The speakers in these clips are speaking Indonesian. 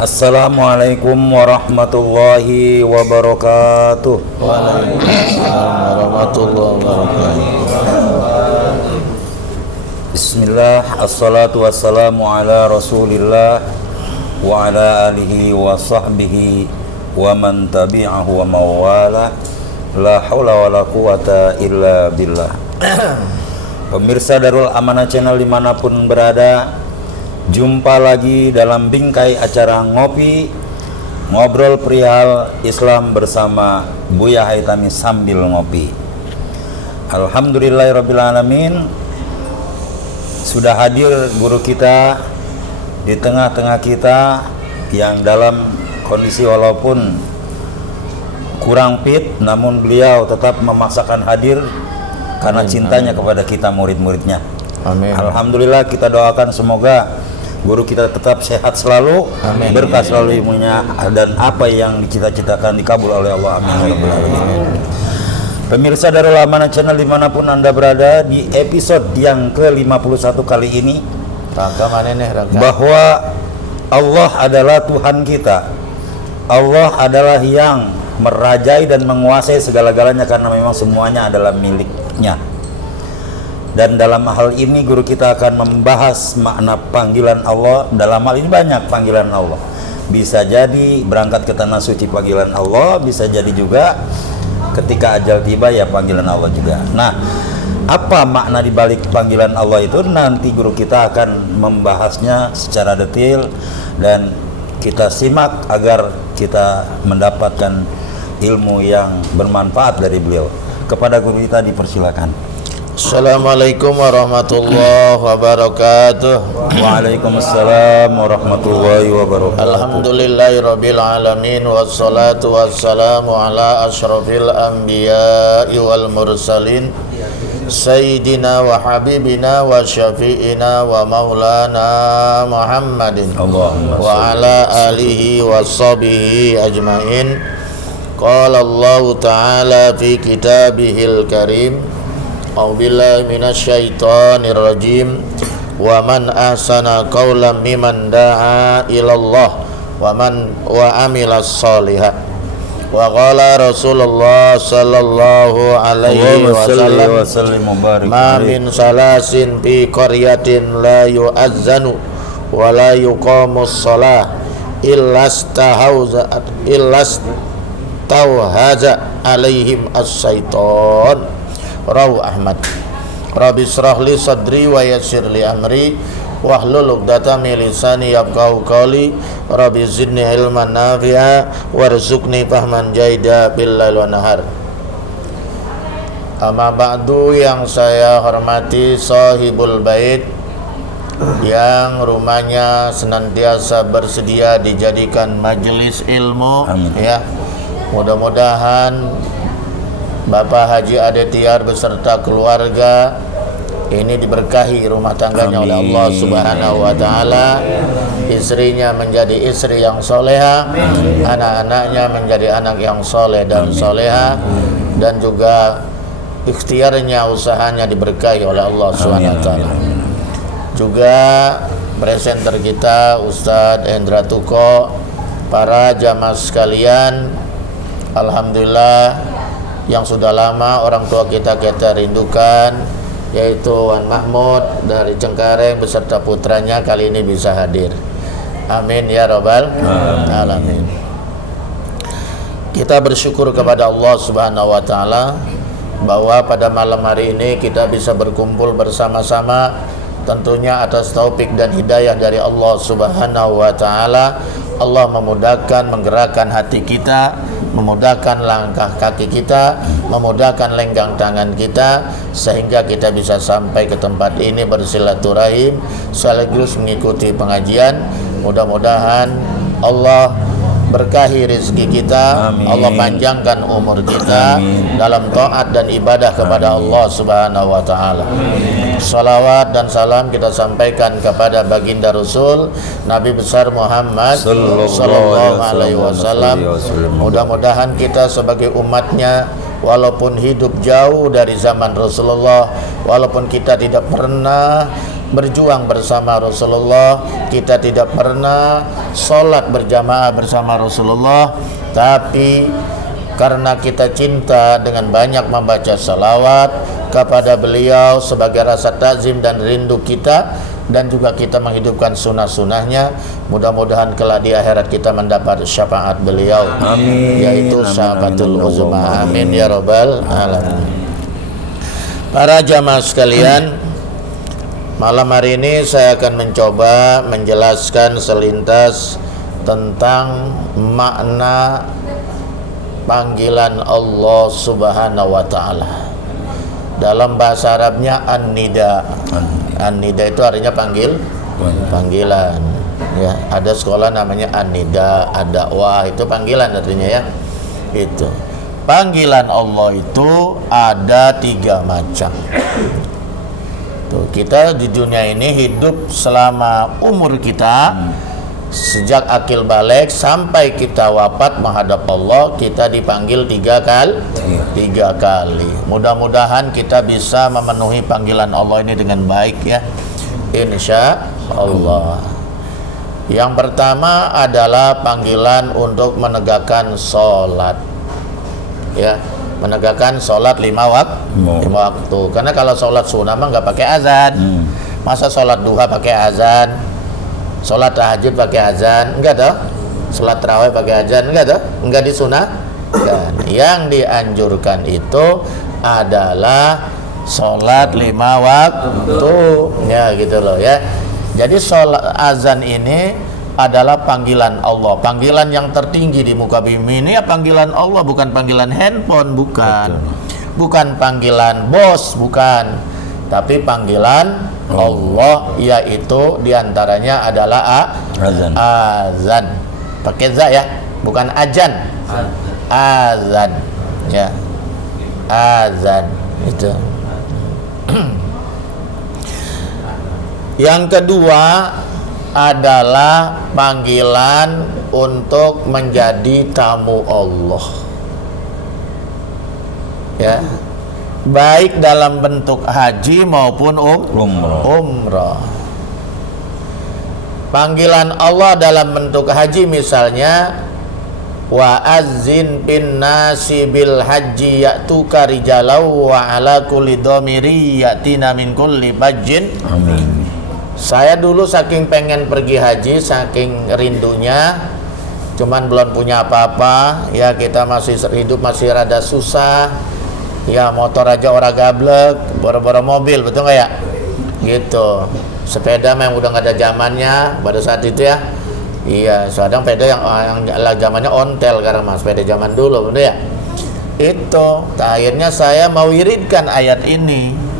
Assalamualaikum warahmatullahi wabarakatuh. Waalaikumsalam warahmatullahi wabarakatuh. Bismillah, assalatu wassalamu ala rasulillah wa ala alihi wa sahbihi wa man tabi'ahu wa mawala. La hawla wa la quwata illa billah. Pemirsa Darul Amanah Channel dimanapun berada, jumpa lagi dalam bingkai acara ngobrol perihal Islam bersama Buya Haitami sambil ngopi. Alhamdulillahirrabbilalamin, sudah hadir guru kita di tengah-tengah kita yang dalam kondisi walaupun kurang fit, namun beliau tetap memaksakan hadir karena cintanya kepada kita murid-muridnya. Amin. Alhamdulillah, kita doakan semoga guru kita tetap sehat selalu, amin, berkah selalu ilmunya, dan apa yang dicita-citakan dikabul oleh Allah. Amin. Pemirsa Darul Amanah Channel dimanapun Anda berada, di episode yang ke-51 kali ini, bahwa Allah adalah Tuhan kita. Allah adalah yang merajai dan menguasai segala-galanya karena memang semuanya adalah miliknya. Dan dalam hal ini guru kita akan membahas makna panggilan Allah. Dalam hal ini banyak panggilan Allah. Bisa jadi berangkat ke tanah suci panggilan Allah, bisa jadi juga ketika ajal tiba ya panggilan Allah juga. Nah, apa makna dibalik panggilan Allah itu? Nanti guru kita akan membahasnya secara detail dan kita simak agar kita mendapatkan ilmu yang bermanfaat dari beliau. Kepada guru kita dipersilakan. Assalamualaikum warahmatullahi wabarakatuh. Waalaikumsalam warahmatullahi wabarakatuh. Alhamdulillahirabbil alamin, wassalatu wassalamu ala asyrafil anbiya'i wal mursalin, sayyidina wa habibina wa syafi'ina wa maulana Muhammadin wa ala alihi wa sahbihi ajmain. Qala Allah ta'ala fi kitabihil karim, a'udzubillahi minasyaitonir rajim, wa man ahsana qawlan mimman da'a ilallah wa amila sholihan. Wa qala Rasulullah sallallahu alaihi wasallam, ma min salasin fi qaryatin la yu'azzanu wa la yuqamus shalah illastawhaza alaihim as-syaiton. Rawu Ahmad. Rabbi shrah li sadri wa yassir li amri wahlul 'uqdatam min lisani yafqahu qawli. Rabbi zidni ilman nafi'a warzuqni fahman jaida bil lail wan nahar. Amma ba'du, yang saya hormati sahibul bait yang rumahnya senantiasa bersedia dijadikan majelis ilmu. Amin. Ya, mudah-mudahan Bapak Haji Ade Tiar beserta keluarga ini diberkahi rumah tangganya. Amin. Oleh Allah Subhanahu wa taala. Istrinya menjadi istri yang soleha, anak-anaknya menjadi anak yang soleh dan soleha, dan juga ikhtiarnya, usahanya diberkahi oleh Allah Subhanahu wa taala. Juga presenter kita Ustadz Hendra Tuko, para jamaah sekalian, alhamdulillah yang sudah lama orang tua kita rindukan, yaitu Wan Mahmud dari Cengkareng beserta putranya kali ini bisa hadir. Amin ya rabbal alamin. Kita bersyukur kepada Allah Subhanahu wa taala bahwa pada malam hari ini kita bisa berkumpul bersama-sama, tentunya atas taufik dan hidayah dari Allah Subhanahu wa taala. Allah memudahkan, menggerakkan hati kita, memudahkan langkah kaki kita, memudahkan lenggang tangan kita, sehingga kita bisa sampai ke tempat ini bersilaturahim sekaligus mengikuti pengajian. Mudah-mudahan Allah berkahi rezeki kita. Amin. Allah panjangkan umur kita. Amin. Dalam taat dan ibadah kepada Amin. Allah Subhanahu wa taala. Salawat dan salam kita sampaikan kepada baginda Rasul Nabi besar Muhammad sallallahu alaihi wasallam. Mudah-mudahan kita sebagai umatnya, walaupun hidup jauh dari zaman Rasulullah, walaupun kita tidak pernah berjuang bersama Rasulullah, kita tidak pernah sholat berjamaah bersama Rasulullah, tapi karena kita cinta dengan banyak membaca salawat kepada beliau sebagai rasa takzim dan rindu kita, dan juga kita menghidupkan sunnah-sunnahnya, mudah-mudahan kelak di akhirat kita mendapat syafaat beliau, Amin. yaitu Amin, syafaatul amin, uzma. amin. Amin ya rabbal alamin. Para jamaah sekalian, malam hari ini saya akan mencoba menjelaskan selintas tentang makna panggilan Allah Subhanahu wa taala. Dalam bahasa Arabnya an-nida. An-nida itu artinya panggilan. Ya, ada sekolah namanya an-nida, ad-dakwah, itu panggilan artinya ya. Itu. Panggilan Allah itu ada 3 macam. Tuh, kita di dunia ini hidup selama umur kita, sejak akil balik sampai kita wafat menghadap Allah, kita dipanggil 3 kali. Mudah-mudahan kita bisa memenuhi panggilan Allah ini dengan baik ya, insya Allah. Yang pertama adalah panggilan untuk menegakkan sholat, ya, menegakkan sholat 5 waktu. Karena kalau sholat sunnah mah nggak pakai azan. Masa sholat duha pakai azan, sholat tahajud pakai azan, enggak toh? Sholat tarawih pakai azan, enggak toh? Enggak disunahkan. Yang dianjurkan itu adalah sholat 5 waktu, ya gitu loh ya. Jadi sholat azan ini adalah panggilan Allah, panggilan yang tertinggi di muka bumi ini ya, panggilan Allah, bukan panggilan handphone, bukan. Bukan panggilan bos, bukan. Tapi panggilan Allah, yaitu diantaranya adalah azan. Pakai za ya, bukan ajan. Azan, ya, azan itu. Yang kedua adalah panggilan untuk menjadi tamu Allah, ya, baik dalam bentuk haji maupun umrah. Panggilan Allah dalam bentuk haji misalnya, wa azzin bin nasi bil haji ya'tuka rijalau wa ala kulli dhamiri yatina min kulli fajjin. Amin. Saya dulu saking pengen pergi haji, saking rindunya, cuman belum punya apa-apa, ya, kita masih hidup masih rada susah. Ya, motor aja orang gablek, boro-boro mobil, betul nggak ya? Gitu. Sepeda memang udah nggak ada zamannya pada saat itu ya. Iya, kadang sepeda yang zamannya ontel sekarang mas, sepeda zaman dulu, betul ya? Itu. Akhirnya saya mau wiridkan ayat ini.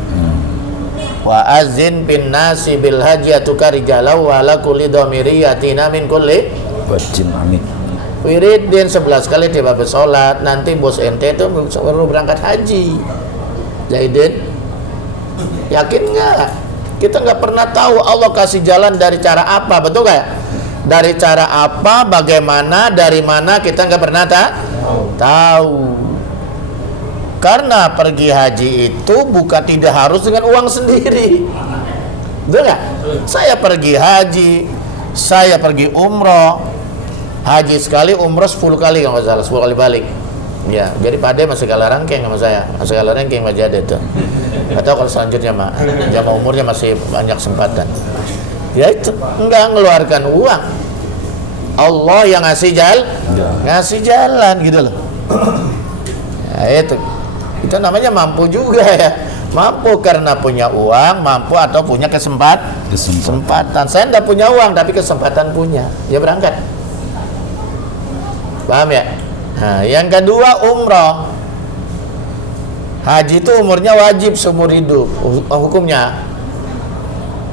Wa azin bin nasi bil haji atuka rijalau wa ala kulli dhamiri yatina min kulli Wajib, amin. wiridin 11 kali tiba bersolat. Nanti bos ente itu baru berangkat haji. Zaidin, yakin nggak? Kita nggak pernah tahu Allah kasih jalan dari cara apa, betul nggak? Dari cara apa, bagaimana, dari mana, kita nggak pernah tahu. Karena pergi haji itu bukan tidak harus dengan uang sendiri, betul nggak? Saya pergi haji, saya pergi umroh, haji sekali, umroh 10 kali kalau nggak salah, 10 kali balik. Ya, jadi Pade masih kalah rangkeng sama saya, masih kalah rangkeng sama Jade tuh. Atau kalau selanjutnya mah, jamaah umurnya masih banyak kesempatan. Ya itu, nggak ngeluarkan uang. Allah yang ngasih jalan gitu loh. Nah, itu namanya mampu juga ya. Mampu karena punya uang, mampu atau punya kesempatan. Saya enggak punya uang tapi kesempatan punya, ya berangkat. Paham ya? Nah, yang kedua umroh. Haji itu umurnya wajib seumur hidup hukumnya.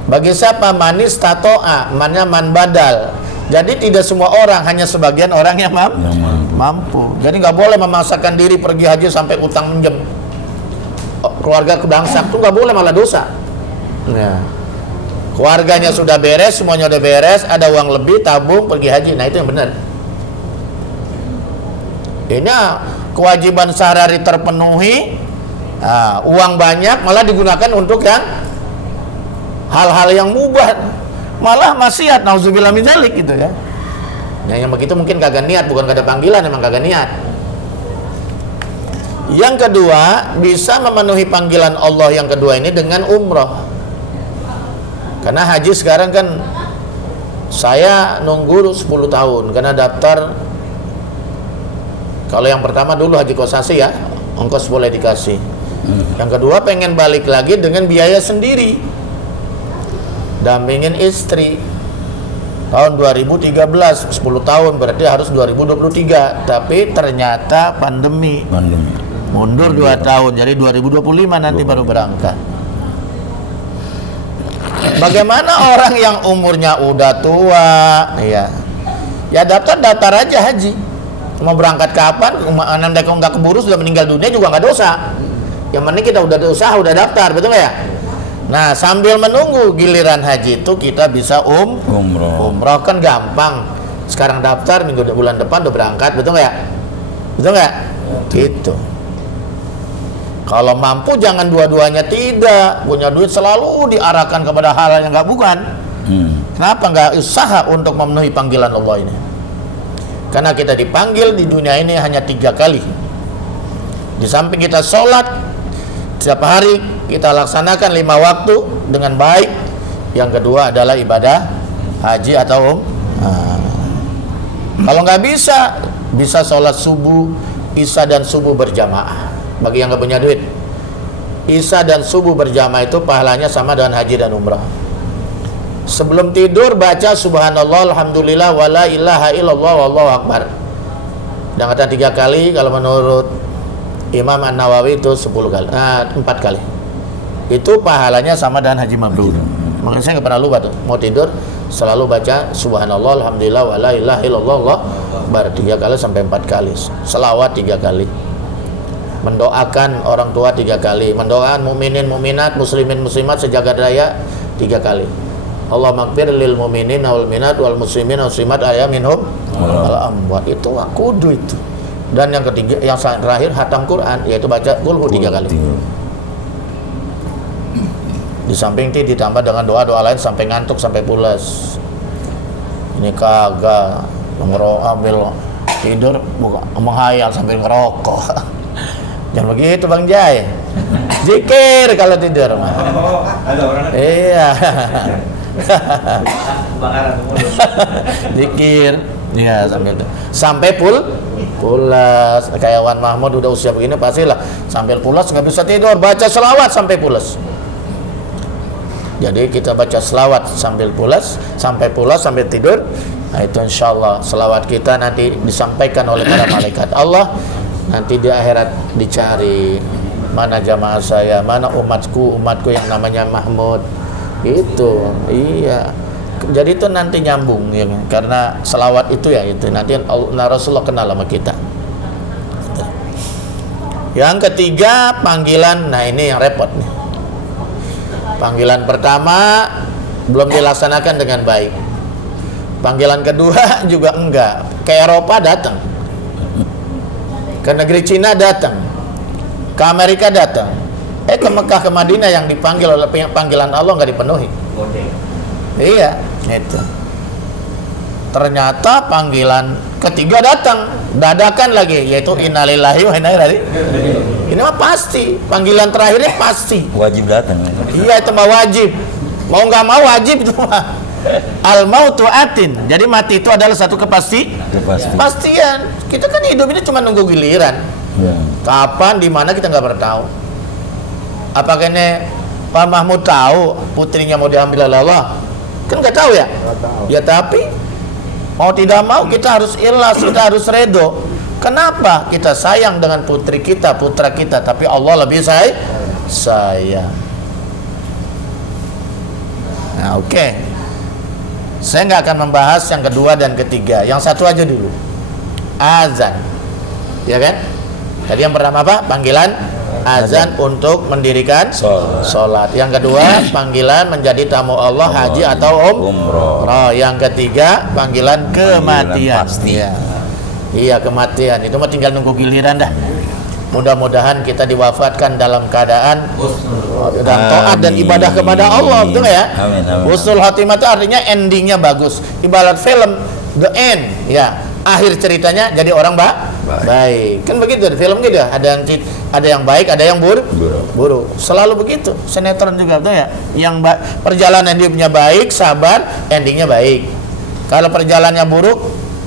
Bagi siapa? Manis tatoa, mannya man badal. Jadi tidak semua orang, hanya sebagian orang yang mampu. Jadi nggak boleh memaksakan diri pergi haji sampai utang minjem. Keluarga kedangsak tuh nggak boleh, malah dosa. Nah, keluarganya sudah beres, semuanya udah beres, ada uang lebih, tabung pergi haji. Nah itu yang benar. Ini kewajiban sehari-hari terpenuhi, uang banyak malah digunakan untuk yang hal-hal yang mubah, malah maksiat, nauzubillah min dzalik gitu ya. Yang begitu mungkin kagak niat, bukan kada panggilan, emang kagak niat. Yang kedua, bisa memenuhi panggilan Allah yang kedua ini dengan umroh. Karena haji sekarang kan saya nunggu 10 tahun karena daftar. Kalau yang pertama dulu haji kosasi ya, ongkos boleh dikasih. Yang kedua pengen balik lagi dengan biaya sendiri, dampingin istri. Tahun 2013, 10 tahun berarti harus 2023. Tapi ternyata pandemi. Mundur 2 tahun, jadi 2025 nanti baru berangkat. Bagaimana orang yang umurnya udah tua, ya daftar aja haji. Mau berangkat kapan, andai kalau nggak keburu sudah meninggal dunia juga nggak dosa. Yang penting kita udah usaha, udah daftar, betul nggak ya? Nah, sambil menunggu giliran haji itu kita bisa umroh kan gampang. Sekarang daftar, bulan depan udah berangkat, betul nggak ya? Betul nggak? Gitu. Kalau mampu jangan dua-duanya, tidak. Punya duit selalu diarahkan kepada hal yang nggak bukan. Kenapa nggak usaha untuk memenuhi panggilan Allah ini? Karena kita dipanggil di dunia ini hanya 3 kali. Di samping kita sholat setiap hari, kita laksanakan 5 waktu dengan baik. Yang kedua adalah ibadah haji atau kalau nggak bisa sholat subuh, isya dan subuh berjamaah. Bagi yang nggak punya duit, isya dan subuh berjamaah itu pahalanya sama dengan haji dan umrah. Sebelum tidur baca subhanallah, alhamdulillah, wala ilaha illallah, wallahu akbar. Dan kata 3 kali, kalau menurut Imam An-Nawawi itu 4 kali. Itu pahalanya sama dengan haji mabrur. Makanya saya nggak pernah lupa tuh, mau tidur selalu baca subhanallah, alhamdulillah, wala ilaha illallah, wallahu akbar 3 kali sampai 4 kali. Selawat 3 kali. Mendoakan orang tua 3 kali. Mendoakan mukminin mukminat, muslimin muslimat sejagat raya 3 kali. Allah maghfir lil mu'minin wal minat wal muslimin wal muslimat aya minhum al amwat. Itu kudu itu. Dan yang ketiga, yang terakhir hatam Quran, yaitu baca qul 3 kali. Di samping itu ditambah dengan doa-doa lain sampai ngantuk, sampai pulas. Ini kagak ambil tidur bukan menghayal sambil ngerokok. Jangan begitu Bang Jai. Zikir kalau tidur mah. Ada orang. Iya. Kebakaran mulut. Zikir. Ya sampai pulas. Kayak Wan Mahmud udah usia begini pastilah sambil pulas nggak bisa tidur, baca selawat sampai pulas. Jadi kita baca selawat sambil pulas, sampai tidur. Nah itu insyaallah selawat kita nanti disampaikan oleh para malaikat Allah. Nanti di akhirat dicari mana jamaah saya, mana umatku yang namanya Mahmud. Itu iya. Jadi itu nanti nyambung ya, karena selawat itu ya itu nanti Rasulullah kenal sama kita. Yang ketiga panggilan, nah ini yang repot nih. Panggilan pertama belum dilaksanakan dengan baik. Panggilan kedua juga enggak. Ke Eropa datang, ke negeri Cina datang, ke Amerika datang, ke Mekah, ke Madinah yang dipanggil oleh panggilan Allah nggak dipenuhi. Iya, itu. Ternyata panggilan ketiga datang, dadakan lagi, yaitu innalillahi wa inna ilaihi. Ini mah pasti, panggilan terakhirnya pasti. Wajib datang. Iya, itu mah wajib. Mau nggak mau wajib itu mah. Al mautu atin. Jadi mati itu adalah satu kepastian. Kita kan hidup ini cuma nunggu giliran. Ya. Kapan, di mana kita nggak pernah tahu. Apakah ini Pak Mahmud tahu putrinya mau diambil oleh Allah? Kan nggak tahu ya. Ya tapi mau tidak mau kita harus ikhlas, kita harus redo. Kenapa? Kita sayang dengan putri kita, putra kita, tapi Allah lebih sayang. Nah, oke. Saya nggak akan membahas yang kedua dan ketiga. Yang satu aja dulu. Azan. Ya kan? Tadi yang pertama apa? Panggilan azan untuk mendirikan sholat. Yang kedua, panggilan menjadi tamu Allah, haji atau umroh. Yang ketiga, panggilan kematian. Pasti. Iya, kematian. Itu mah tinggal nunggu giliran dah. Mudah-mudahan kita diwafatkan dalam keadaan dan taat dan Amin. ibadah kepada Allah, betul nggak ya? Amin, amin. Husnul khotimah itu artinya endingnya bagus. Ibarat film, the end, ya. Akhir ceritanya jadi orang baik. Kan begitu di film gitu. Ada yang baik, ada yang buruk. Selalu begitu. Sinetron juga betul ya. Yang perjalanan hidupnya baik, sabar, endingnya baik. Kalau perjalanannya buruk,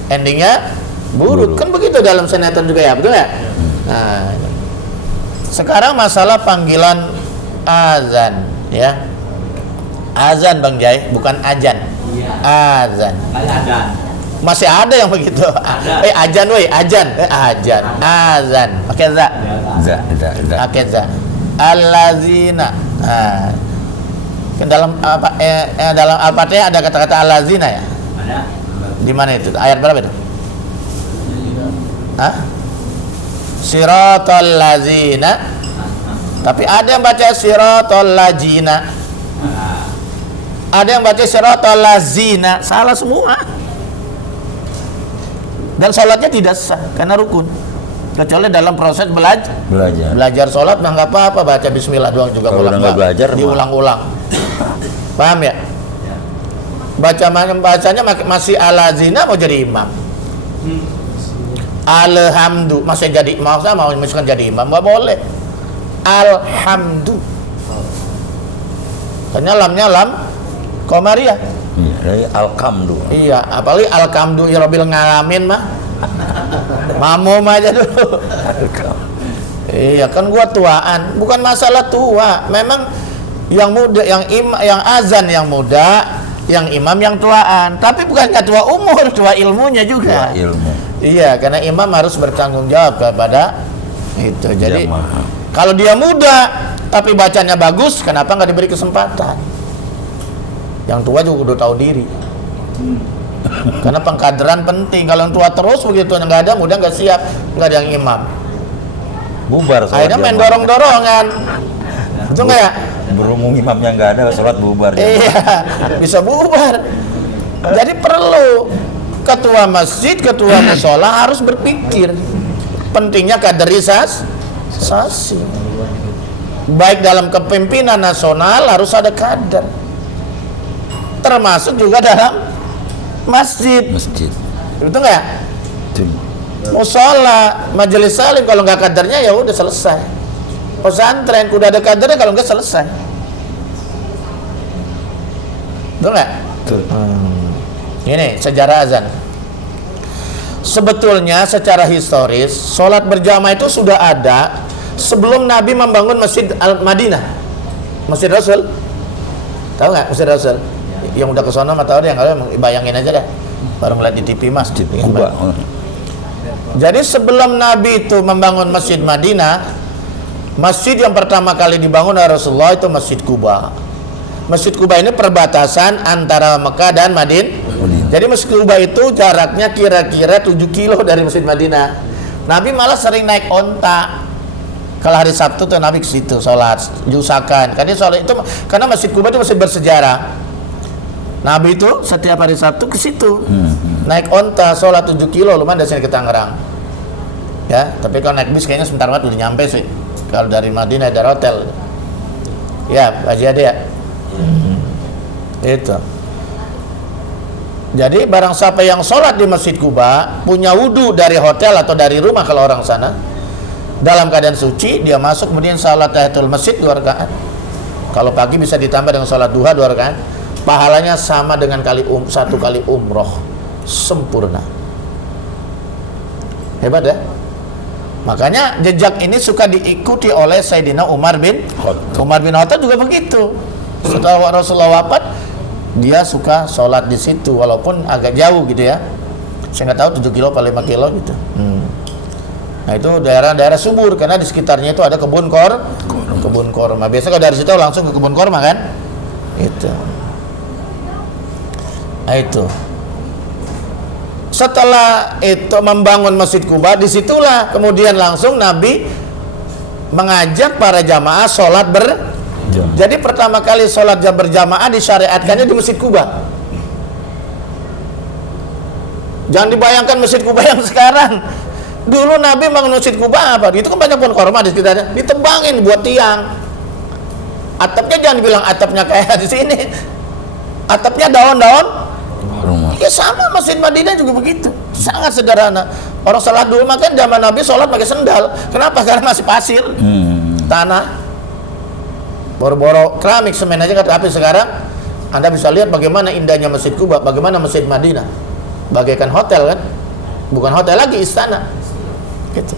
endingnya buruk. Kan begitu dalam sinetron juga ya, betul ya? Nah, sekarang masalah panggilan azan, ya. Azan Bang Jai, bukan ajan. Azan. Ada. Masih ada yang begitu. Ajan, azan. Pakai za. Pakai za. Allazina. Nah. Kan dalam apa dalam Al-Fatihah ada kata-kata allazina ya? Ada. Di mana itu? Ayat berapa itu? Hah? Siratal lazina. Tapi ada yang baca siratal lajina. Ada yang baca siratal lazina. Salah semua. Dan sholatnya tidak sah karena rukun. Kecuali dalam proses belajar sholat mah nggak apa-apa, baca bismillah doang juga. Kalau udah nggak belajar diulang-ulang. Paham ya? Bacanya masih alazina mau jadi imam. Alhamdu masih jadi mau misalkan jadi imam nggak boleh. Alhamdu. Lamnya lam komariah. Iya, dari alkamdu. Iya, apalagi alkamdu ya Rabbil ngalamin mah. Mamum aja dulu. Iya, kan gua tuaan, bukan masalah tua. Memang yang muda, yang azan yang muda, yang imam yang tuaan. Tapi bukannya tua umur, tua ilmunya juga. Tua ilmu. Iya, karena imam harus bertanggung jawab kepada itu. Jadi Jamaah. kalau dia muda tapi bacanya bagus, kenapa nggak diberi kesempatan? Yang tua juga udah tahu diri. Karena pengkaderan penting. Kalau yang tua terus begitu yang nggak ada, muda nggak siap, nggak ada yang imam. Bubar. Akhirnya main dorong-dorongan. Betul nggak ya? Berhubung imamnya nggak ada, sholat bubar. Iya, bisa bubar. Jadi perlu ketua masjid, ketua musola harus berpikir pentingnya kaderisasi. Baik dalam kepemimpinan nasional harus ada kader. Termasuk juga dalam masjid. Betul nggak ya? Musola, majelis salim kalau nggak kadernya ya udah selesai. Pesantren udah ada kadernya kalau nggak selesai. Betul nggak? Ini sejarah azan. Sebetulnya secara historis sholat berjamaah itu sudah ada sebelum Nabi membangun Masjid Al-Madinah, Masjid Rasul. Tahu nggak Masjid Rasul? Yang udah ke sana mah tahu deh, yang kalian bayangin aja dah. Baru ngeliat di TV Masjid Kuba. Jadi sebelum Nabi itu membangun Masjid Madinah, masjid yang pertama kali dibangun oleh Rasulullah itu Masjid Kuba. Masjid Kuba ini perbatasan antara Mekah dan Madinah. Jadi Masjid Kuba itu jaraknya kira-kira 7 kilo dari Masjid Madinah. Nabi malah sering naik onta. Kalau hari Sabtu tuh Nabi ke situ sholat, diusahakan. Karena sholat itu karena Masjid Kuba itu masih bersejarah. Nabi itu setiap hari Sabtu ke situ. Naik onta sholat 7 kilo lumayan dari sini ke Tangerang. Ya, tapi kalau naik bis kayaknya sebentar banget udah nyampe sih. Kalau dari Madinah dari hotel. Ya, Haji Ade ya. Itu. Jadi barang siapa yang sholat di Masjid Kuba punya wudhu dari hotel atau dari rumah kalau orang sana dalam keadaan suci, dia masuk kemudian sholat tahiyatul masjid 2 rakaat. Kalau pagi bisa ditambah dengan sholat duha 2 rakaat. Pahalanya sama dengan 1 kali umroh, sempurna. Hebat ya. Makanya jejak ini suka diikuti oleh Sayyidina Umar bin Khattab juga begitu. Setelah Rasulullah wafat, dia suka sholat di situ walaupun agak jauh gitu ya. Saya nggak tahu 7 kilo atau 5 kilo gitu. Nah itu daerah-daerah subur karena di sekitarnya itu ada kebun korma. Biasa kalau dari situ langsung ke kebun korma kan? Itu. Nah itu. Setelah itu membangun Masjid Kuba, disitulah kemudian langsung Nabi mengajak para jamaah sholat Jadi pertama kali sholat berjamaah disyariatkannya di Masjid Kuba. Jangan dibayangkan Masjid Kuba yang sekarang. Dulu Nabi bangun Masjid Kuba apa? Itu kan banyak pohon korma di sekitarnya. Ditebangin buat tiang. Atapnya jangan dibilang atapnya kayak di sini. Atapnya daun-daun Rumah. ya sama. Masjid Madinah juga begitu, sangat sederhana. Orang salat dulu makan zaman Nabi sholat pakai sendal. Kenapa? Karena masih pasir, tanah, boro-boro keramik semen aja. Tapi sekarang Anda bisa lihat bagaimana indahnya Masjid Kuba, bagaimana Masjid Madinah, bagaikan hotel kan, bukan hotel lagi, istana gitu.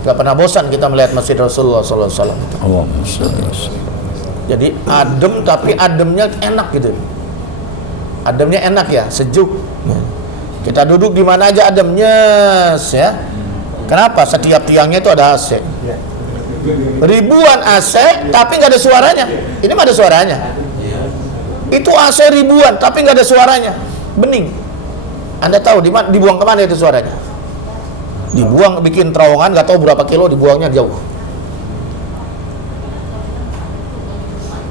Gak pernah bosan kita melihat Masjid Rasulullah SAW. Allahumma sholli wa sallim. Jadi adem, tapi ademnya enak gitu. Ademnya enak ya, sejuk. Kita duduk di mana aja ademnya, ya. Kenapa? Setiap tiangnya itu ada AC. Ribuan AC, tapi nggak ada suaranya. Ini mah ada suaranya. Itu AC ribuan, tapi nggak ada suaranya. Bening. Anda tahu dibuang kemana itu suaranya? Dibuang, bikin terowongan, nggak tahu berapa kilo, dibuangnya jauh.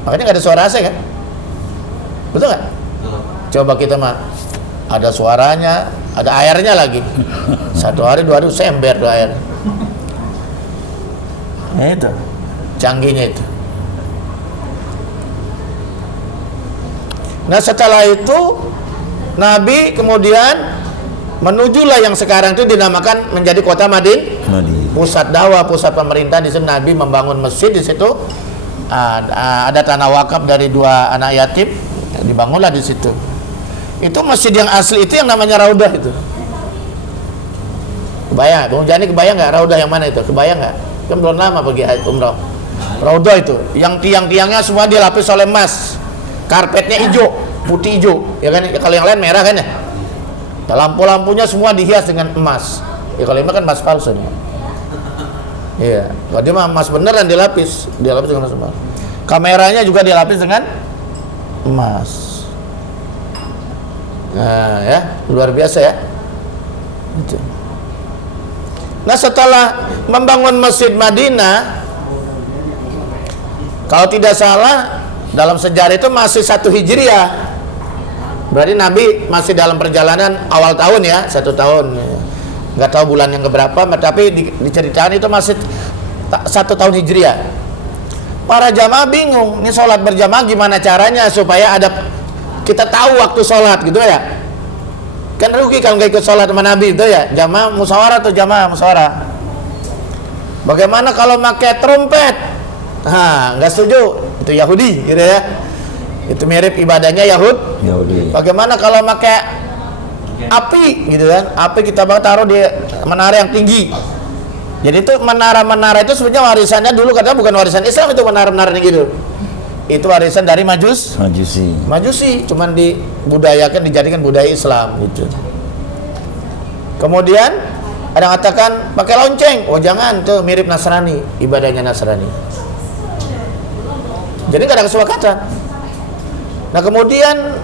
Makanya nggak ada suara AC kan? Betul nggak? Coba kita mah ada suaranya, ada airnya lagi. Satu hari, dua hari sember tuh air. Nah, itu canggihnya itu. Nah setelah itu Nabi kemudian menujulah yang sekarang itu dinamakan menjadi kota Madinah. Pusat dakwah, pusat pemerintah. Di situ Nabi membangun masjid di situ. Ada tanah wakaf dari 2 anak yatim, dibangunlah di situ. Itu masjid yang asli itu yang namanya Raudah itu. Kebayang, Bung Jani kebayang nggak Raudah yang mana itu? Kebayang nggak? Kan belum lama pergi umrah. Raudah itu, yang tiang-tiangnya semua dilapis oleh emas, karpetnya hijau, putih hijau, ya kan? Kalau yang lain merah kan ya? Lampu-lampunya semua dihias dengan emas. Ya kalau ini kan emas palsu nih. Iya, kalau dia mah emas beneran dilapis dengan emas. Kameranya juga dilapis dengan emas. Nah, ya, luar biasa ya. Gitu. Nah, setelah membangun Masjid Madinah, kalau tidak salah dalam sejarah itu masih 1 Hijriah. Berarti Nabi masih dalam perjalanan awal tahun ya, 1 tahun. Nggak tahu bulan yang keberapa, tapi diceritakan itu masih 1 tahun Hijriah. Para jamaah bingung, ini sholat berjamaah gimana caranya supaya ada kita tahu waktu sholat gitu ya. Kan rugi kalau nggak ikut sholat sama Nabi itu ya. Jamaah musyawarah tuh, jamaah musyawarah. Bagaimana kalau pakai trompet? Nggak setuju. Itu Yahudi gitu ya. Itu mirip ibadahnya Yahudi. Bagaimana kalau pakai api gitu kan? Api kita taruh di menara yang tinggi. Jadi itu menara-menara itu sebenarnya warisannya dulu katanya bukan warisan Islam, itu menara-menara gitu. Itu warisan dari Majusi, cuman dibudayakan, dijadikan budaya Islam gitu. Kemudian ada yang katakan pakai lonceng. Oh jangan, tuh mirip Nasrani, ibadahnya Nasrani. Jadi nggak ada kesepakatan. Nah kemudian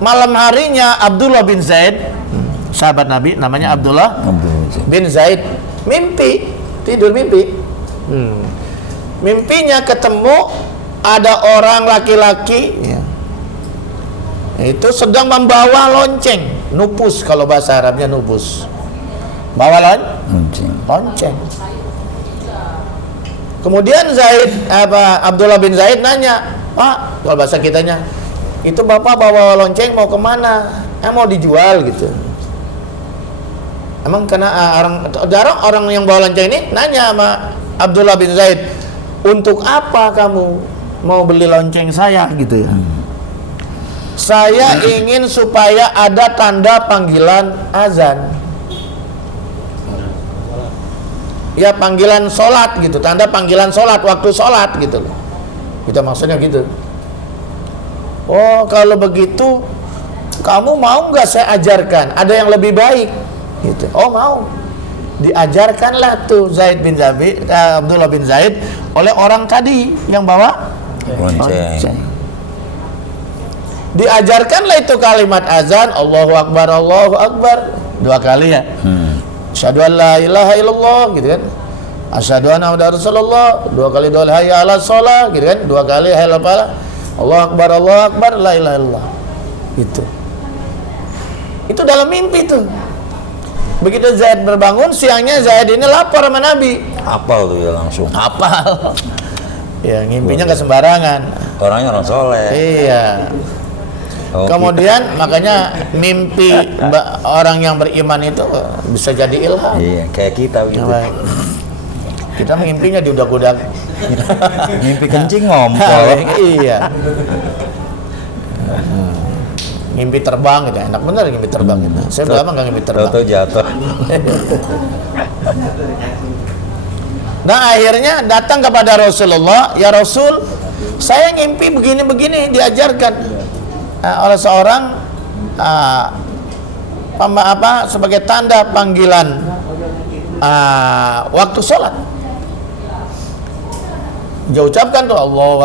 malam harinya Abdullah bin Zaid, sahabat Nabi, namanya Abdullah bin Zaid, tidur mimpi. Mimpinya ketemu ada orang laki-laki ya, itu sedang membawa lonceng, nupus kalau bahasa Arabnya nupus, bawa lonceng. Kemudian Abdullah bin Zaid nanya, Pak, kalau bahasa kitanya, itu bapak bawa lonceng mau kemana? Mau dijual gitu. Emang karena orang yang bawa lonceng ini nanya sama Abdullah bin Zaid, untuk apa kamu mau beli lonceng saya gitu ya? Saya ingin supaya ada tanda panggilan azan. Ya panggilan sholat gitu, tanda panggilan sholat, waktu sholat gitu. Kita maksudnya gitu. Oh kalau begitu, kamu mau nggak saya ajarkan? Ada yang lebih baik gitu. Oh mau. Diajarkanlah tuh Abdullah bin Zaid oleh orang tadi yang bawa lonceng. Diajarkanlah itu kalimat azan, Allahu Akbar 2 kali ya. Asyhadu an la ilaha illallah gitu kan. Asyhadu anna Muhammadar Rasulullah 2 kali, hayya 'alas shalah gitu kan. 2 kali hayya 'alal falah. Allahu Akbar la ilaha illallah. Itu dalam mimpi tuh. Begitu Zaid berbangun, siangnya Zaid ini lapor sama Nabi. Hafal tuh ya langsung. Hafal. Ya, ngimpinya nggak sembarangan. Orangnya orang soleh. Iya. Oh, Kemudian makanya mimpi orang yang beriman itu bisa jadi ilham. iya, kayak kita gitu. Baik. Kita mimpinya diudak-udak. Mimpi kencing ngompol. Iya. Mimpi terbang gitu, enak bener mimpi terbang gitu. Saya udah lama nggak mimpi terbang. Tahu jatuh. Nah akhirnya datang kepada Rasulullah, ya Rasul, saya ngimpi begini-begini diajarkan oleh seorang sebagai tanda panggilan waktu sholat. Dia ucapkan tuh Allahu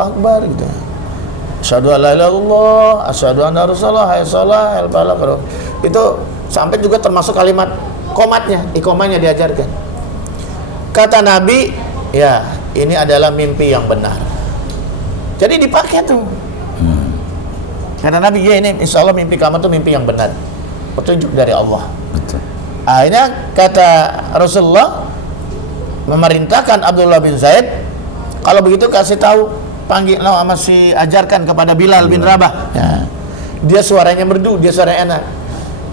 Akbar gitu. Asyhadu an la ilaha illallah, asyhadu anna rasulullah, hayya shalah, hayya falah. Itu sampai juga termasuk kalimat qomatnya, iqomahnya diajarkan. Kata Nabi, ya ini adalah mimpi yang benar. Jadi dipakai tuh. Kata Nabi, ya ini insya Allah mimpi kamu tuh mimpi yang benar, petunjuk dari Allah. Akhirnya kata Rasulullah memerintahkan Abdullah bin Zaid, kalau begitu kasih tahu, panggil masih ajarkan kepada Bilal bin Rabah. Ya. Dia suaranya merdu, dia suaranya enak.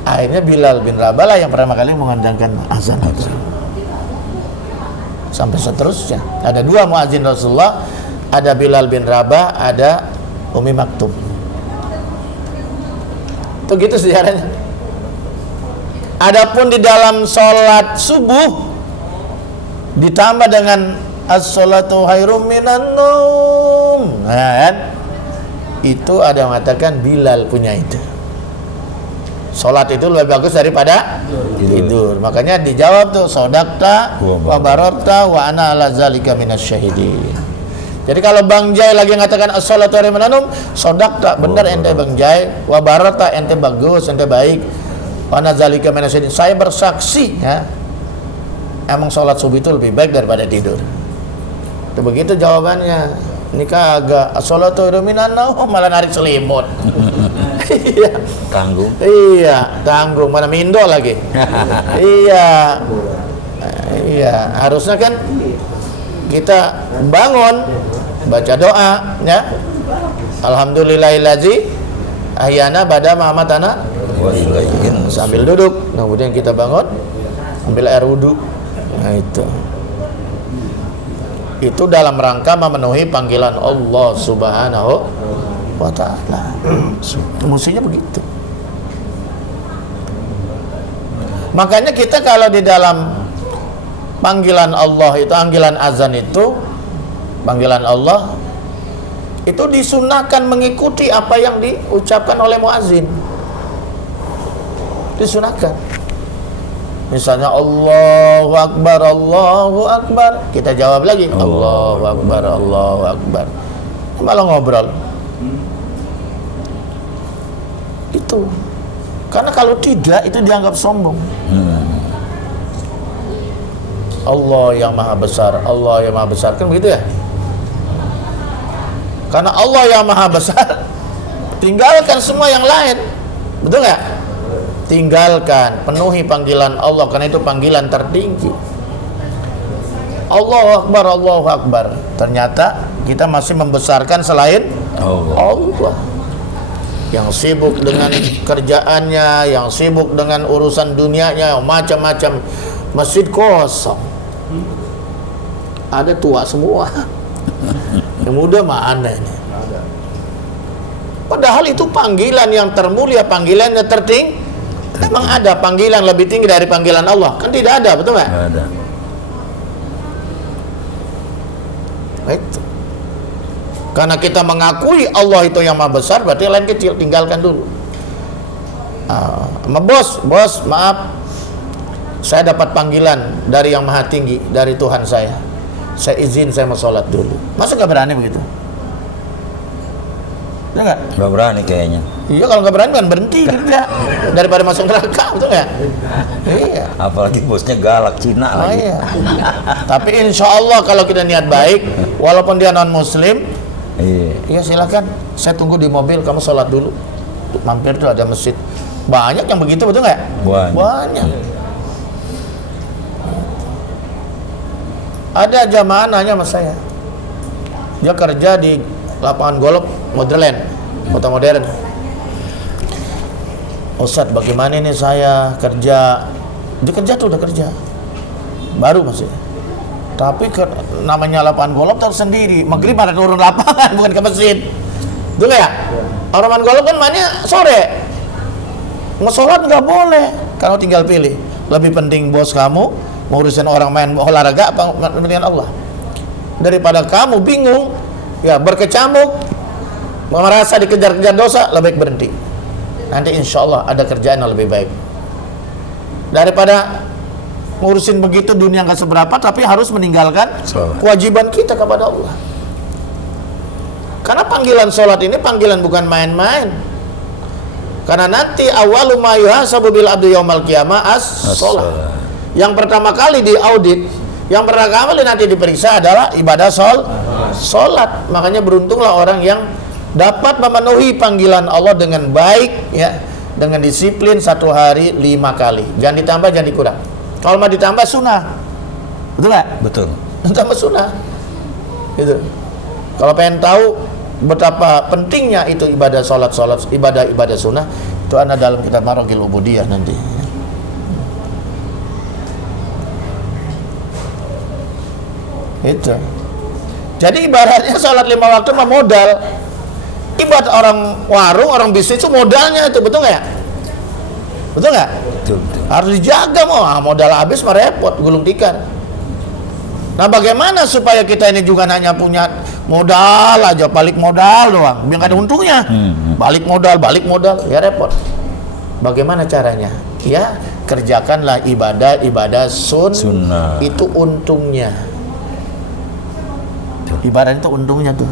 Akhirnya Bilal bin Rabah lah yang pertama kali mengandangkan azan. Sampai seterusnya. Ada dua muadzin Rasulullah, ada Bilal bin Rabah, ada Umi Maktum. Itu gitu sejarahnya. Adapun di dalam sholat subuh ditambah dengan as-sholatu khairum minan naum. Kan? Itu ada yang mengatakan Bilal punya itu. Sholat itu lebih bagus daripada tidur. Makanya dijawab tuh sodakta wa barorta wa ana ala zalika minasyahidin. Jadi kalau Bang Jai lagi mengatakan as-sholatu khairum minan naum, sodakta benar ente Bang Jai, wa barorta ente bagus, ente baik. Wa ana zalika minasyahidin. Saya bersaksi ya. Emang sholat subuh itu lebih baik daripada tidur. Itu begitu jawabannya. Ini kagak as-sholatu khairum minan naum, malah narik selimut. Iya. Tanggung. Iya, tanggung, mana mindo lagi. Iya. Iya, harusnya kan kita bangun baca doa ya. Alhamdulillahillazi ahyana bada mamatana Wa ilaihin sambil duduk. Kemudian kita bangun ambil air wudu. Nah itu dalam rangka memenuhi panggilan Allah Subhanahu wa ta'ala. Mestinya begitu. Makanya kita kalau di dalam panggilan Allah itu, panggilan azan itu, panggilan Allah itu disunahkan mengikuti apa yang diucapkan oleh muazin. Disunahkan. Misalnya Allahu Akbar, Allahu Akbar, kita jawab lagi Allahu Akbar, Allahu Akbar. Malah ngobrol. Itu. Karena kalau tidak itu dianggap sombong. Allah yang maha besar, Allah yang maha besar, kan begitu ya? Karena Allah yang maha besar, tinggalkan semua yang lain. Betul nggak? Tinggalkan, penuhi panggilan Allah, karena itu panggilan tertinggi. Allahu Akbar, Allahu Akbar. Ternyata kita masih membesarkan selain Allah. Yang sibuk dengan kerjaannya, yang sibuk dengan urusan dunianya, macam-macam. Masjid kosong. Ada tua semua. Yang muda mana ini? Padahal itu panggilan yang termulia, panggilan yang tertinggi. Emang ada panggilan lebih tinggi dari panggilan Allah? Kan tidak ada, betul nggak? Nggak ada. Itu. Karena kita mengakui Allah itu yang maha besar, berarti lain kecil, tinggalkan dulu. Bos, maaf, saya dapat panggilan dari yang maha tinggi, dari Tuhan saya. Saya izin, saya mau sholat dulu. Masa nggak berani begitu? Ya nggak? Nggak berani kayaknya. Iya, kalau nggak berani kan berhenti kerja daripada masuk neraka, betul nggak? Iya. Apalagi bosnya galak Cina lagi. Iya. Tapi insya Allah kalau kita niat baik, walaupun dia non Muslim, iya silakan. Saya tunggu di mobil, kamu sholat dulu. Mampir tuh ada masjid Banyak yang begitu, betul nggak? Banyak. Ada jamaah nanya sama saya, dia kerja di lapangan golf Modern, kota modern. Ustadz, bagaimana ini saya kerja? Dia kerja tuh, udah kerja baru masih. Tapi namanya lapangan golf tersendiri. Maghrib ada turun lapangan, bukan ke masjid. Betul ya? Orang main golf kan mainnya sore. Ngesolat nggak boleh. Kamu tinggal pilih. Lebih penting bos kamu ngurusin orang main olahraga apa kepentingan Allah? Daripada kamu bingung, ya berkecamuk, merasa dikejar-kejar dosa, lebih baik berhenti. Nanti insya Allah ada kerjaan yang lebih baik. Daripada ngurusin begitu dunia nggak seberapa, tapi harus meninggalkan kewajiban kita kepada Allah. Karena panggilan sholat ini panggilan bukan main-main. Karena nanti awalu ma yuhasabu bil abdi yaumal qiyamah as-sholat. Yang pertama kali diaudit, yang pertama kali nanti diperiksa adalah ibadah sholat. Makanya beruntunglah orang yang dapat memenuhi panggilan Allah dengan baik, ya, dengan disiplin 1 hari 5 kali. Jangan ditambah, jangan dikurang. Kalau mau ditambah sunnah, betul nggak? Betul. Ditambah sunnah, gitu. Kalau pengen tahu betapa pentingnya itu ibadah sholat, ibadah sunnah, itu ada dalam kitab Maraqil Ubudiyah nanti. Itu. Jadi ibaratnya sholat 5 waktu mah modal. Ibarat orang warung, orang bisnis itu modalnya itu, betul nggak ya? Betul nggak? Betul. Harus dijaga, modal habis mah repot, gulung tikar. Nah, bagaimana supaya kita ini juga hanya punya modal aja, balik modal doang, biar nggak ada untungnya. Balik modal, ya repot. Bagaimana caranya? Ya, kerjakanlah ibadah sunnah. Itu untungnya. Ibadah itu untungnya tuh.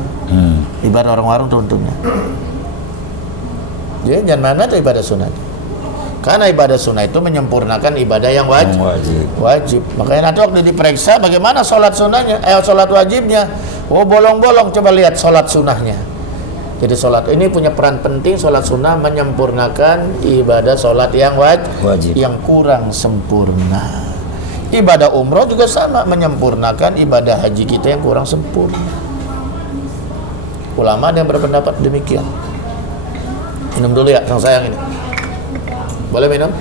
Ibadah orang warung tuh untungnya. Jadi jangan mana tuh ibadah sunnah. Karena ibadah sunnah itu menyempurnakan ibadah yang wajib. Makanya nanti waktu diperiksa bagaimana sholat sunnahnya, sholat wajibnya. Oh, bolong-bolong, coba lihat sholat sunnahnya. Jadi sholat ini punya peran penting. Sholat sunnah menyempurnakan ibadah sholat yang wajib, yang kurang sempurna. Ibadah umroh juga sama, menyempurnakan ibadah haji kita yang kurang sempurna. Ulama ada yang berpendapat demikian. Minum dulu ya, sang sayang ini. Boleh minum?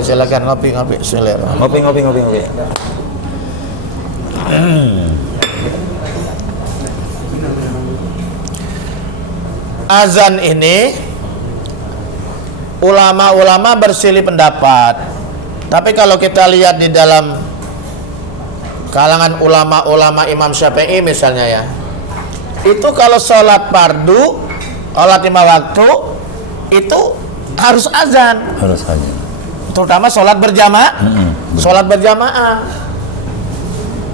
Silakan ngopi. Silakan. Ngopi. Azan ini ulama-ulama berselisih pendapat. Tapi kalau kita lihat di dalam kalangan ulama-ulama Imam Syafi'i misalnya ya, itu kalau sholat fardu, sholat 5 waktu itu harus azan. Terutama sholat berjamaah. Sholat berjamaah.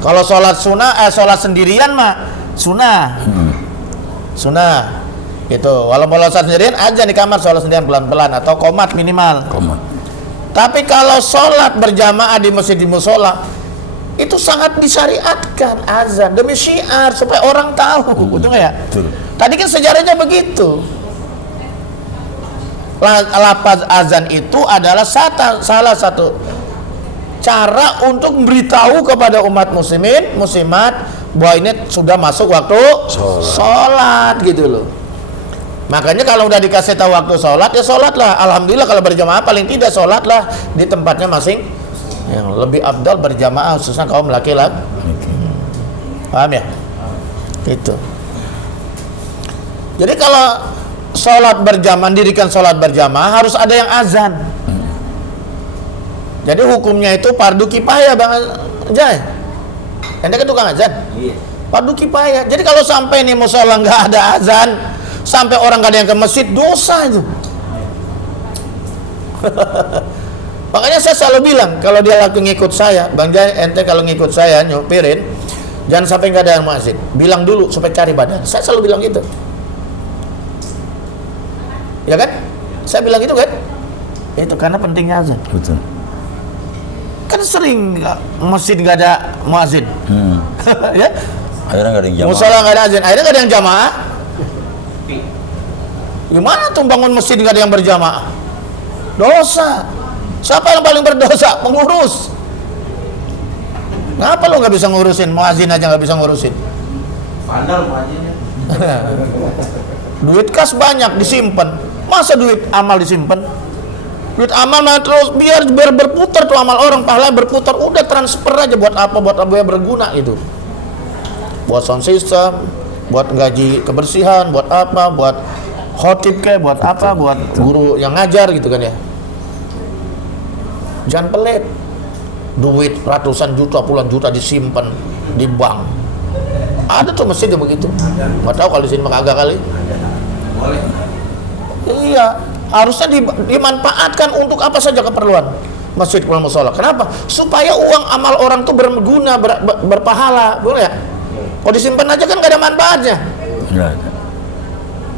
Kalau sholat sunnah, sholat sendirian mah sunnah. Sunnah. Itu. Walaupun sholat sendirian, azan di kamar, sholat sendirian pelan-pelan atau qomat minimal. Tapi kalau sholat berjamaah di masjid, di musola, itu sangat disyariatkan azan demi syiar supaya orang tahu. Betul nggak ya? Tadi kan sejarahnya begitu. Lafaz azan itu adalah salah satu cara untuk memberitahu kepada umat muslimat bahwa ini sudah masuk waktu sholat gitu loh. Makanya kalau udah dikasih tahu waktu sholat, ya sholatlah. Alhamdulillah kalau berjamaah paling tidak sholatlah di tempatnya masing. Yang lebih afdal berjamaah khususnya kaum laki-laki. Paham ya? Itu. Jadi kalau sholat berjamaah, dirikan sholat berjamaah harus ada yang azan. Jadi hukumnya itu fardu kifayah, Bang Jai. Anda kan tukang azan. Fardu kifayah. Jadi kalau sampai nih musola nggak ada azan, sampai orang nggak ada yang ke masjid, dosa itu. Makanya saya selalu bilang, kalau dia lagi ngikut saya, Bang Jai, ente kalau ngikut saya nyupirin, jangan sampai nggak ada yang masjid. Bilang dulu supaya cari badan. Saya selalu bilang gitu. Ya kan? Saya bilang gitu kan? Itu karena pentingnya azan. Betul. Kan sering masjid nggak ada muazin. Ya? Akhirnya nggak ada yang jamaah. Musola nggak ada azan, akhirnya nggak ada yang jamaah. Gimana tuh bangun masjid nggak ada yang berjamaah? Dosa. Siapa yang paling berdosa? Pengurus. Ngapa lu nggak bisa ngurusin? Muazin aja nggak bisa ngurusin. Pandal muazinnya. Duit kas banyak disimpan. Masa duit amal disimpan? Duit amal mah terus biar berputar tuh amal orang, pahala berputar. Udah transfer aja buat apa yang berguna itu. Buat sound system, buat gaji kebersihan, buat apa? Buat khotib kayak, buat apa? Buat guru yang ngajar gitu kan ya. Jangan pelit. Duit ratusan juta, puluhan juta disimpan di bank. Ada tuh masjid yang begitu. Nggak tahu kalau di sini mah kagak kali. Boleh. Iya, harusnya dimanfaatkan untuk apa saja keperluan masjid wal mushola. Kenapa? Supaya uang amal orang tuh berguna, berpahala, boleh ya? Kalau disimpan aja kan gak ada manfaatnya.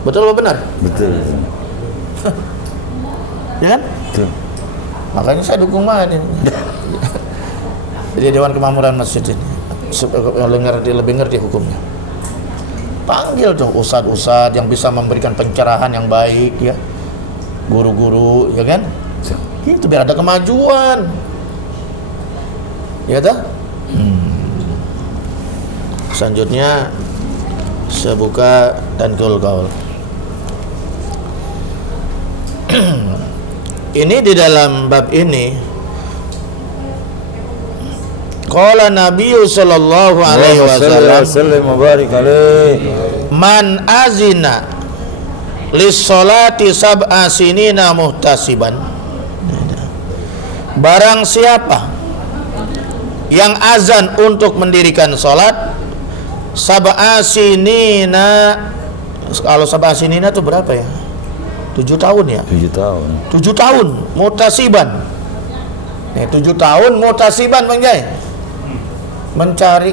Betul apa benar? Betul. Ya kan? Betul. Makanya saya dukung banget ini. Jadi Dewan Kemakmuran Masjid ini supaya lebih ngerti hukumnya. Panggil tuh ustadz-ustadz yang bisa memberikan pencerahan yang baik ya, guru-guru ya kan, itu biar ada kemajuan ya toh. Selanjutnya saya buka dan gaul. Ini di dalam bab ini qala Nabi sallallahu alaihi wasallam man azina lis salati sab'a sinina muhtasiban, barang siapa yang azan untuk mendirikan salat sab'a sinina. Kalau sab'a sinina itu berapa ya? 7 tahun ya? 7 tahun. 7 tahun muhtasiban. Nih 7 tahun muhtasiban Bang Jai. Mencari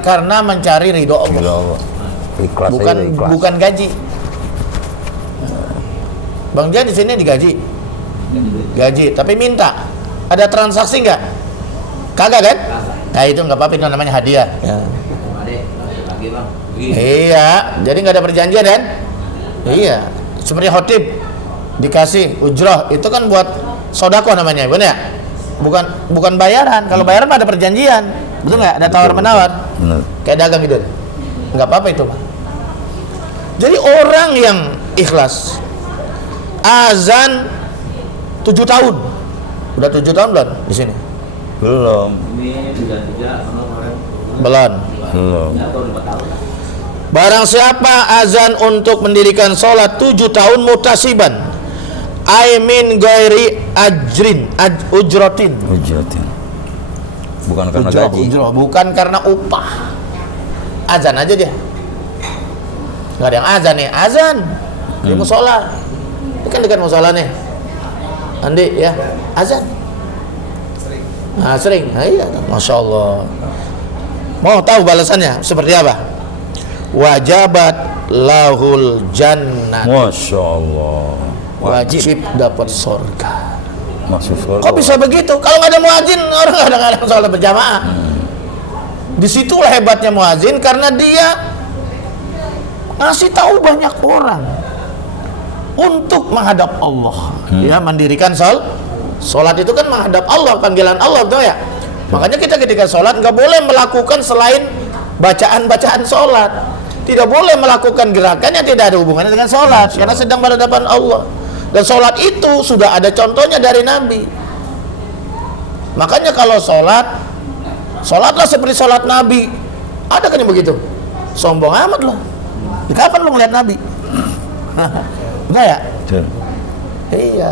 ridho Allah. Ikhlas Bukan gaji. Bang Jai di sini digaji. Gaji, tapi minta. Ada transaksi nggak? Kagak kan? Nah itu nggak apa-apa, itu namanya hadiah. Ya. Iya, jadi nggak ada perjanjian kan? Iya, seperti khotib dikasih ujroh, itu kan buat sodako namanya, benar ya? Bukan bayaran. Kalau bayaran mah ada perjanjian, betul nggak? Ada tawar menawar, kayak dagang gitu. Nggak apa-apa itu mah. Jadi orang yang ikhlas azan 7 tahun, udah 7 tahun belum di sini? Belum. Ini sudah 3 kemarin. Belum. Ya, tahun 4 tahun. Barang siapa azan untuk mendirikan sholat 7 tahun mutasiban, aimin gairi ujrotin. Bukan karena gaji. Bukan karena upah. Azan aja dia. Nggak ada yang azan nih, azan di musola. Ini kan dekat musola nih. Andi ya, azan. Nah, sering. Nah, iya, masya Allah. Mau tahu balasannya seperti apa? Wajabat lahul jannah. Masya Allah. Wajib dapat surga. Masuk surga. Kok bisa begitu? Kalau nggak ada muadzin, orang nggak ada sholat berjamaah. Disitulah hebatnya muadzin, karena dia ngasih tahu banyak orang untuk menghadap Allah. Ya, mendirikan sholat itu kan menghadap Allah, panggilan Allah, betul ya? Makanya kita ketika sholat nggak boleh melakukan selain bacaan-bacaan sholat. Tidak boleh melakukan gerakan yang tidak ada hubungannya dengan sholat, karena sedang berhadapan Allah. Dan sholat itu sudah ada contohnya dari Nabi. Makanya kalau sholatlah seperti sholat Nabi. Ada kan yang begitu? Sombong amat loh. Kapan lo ngeliat Nabi? Enggak ya? Iya.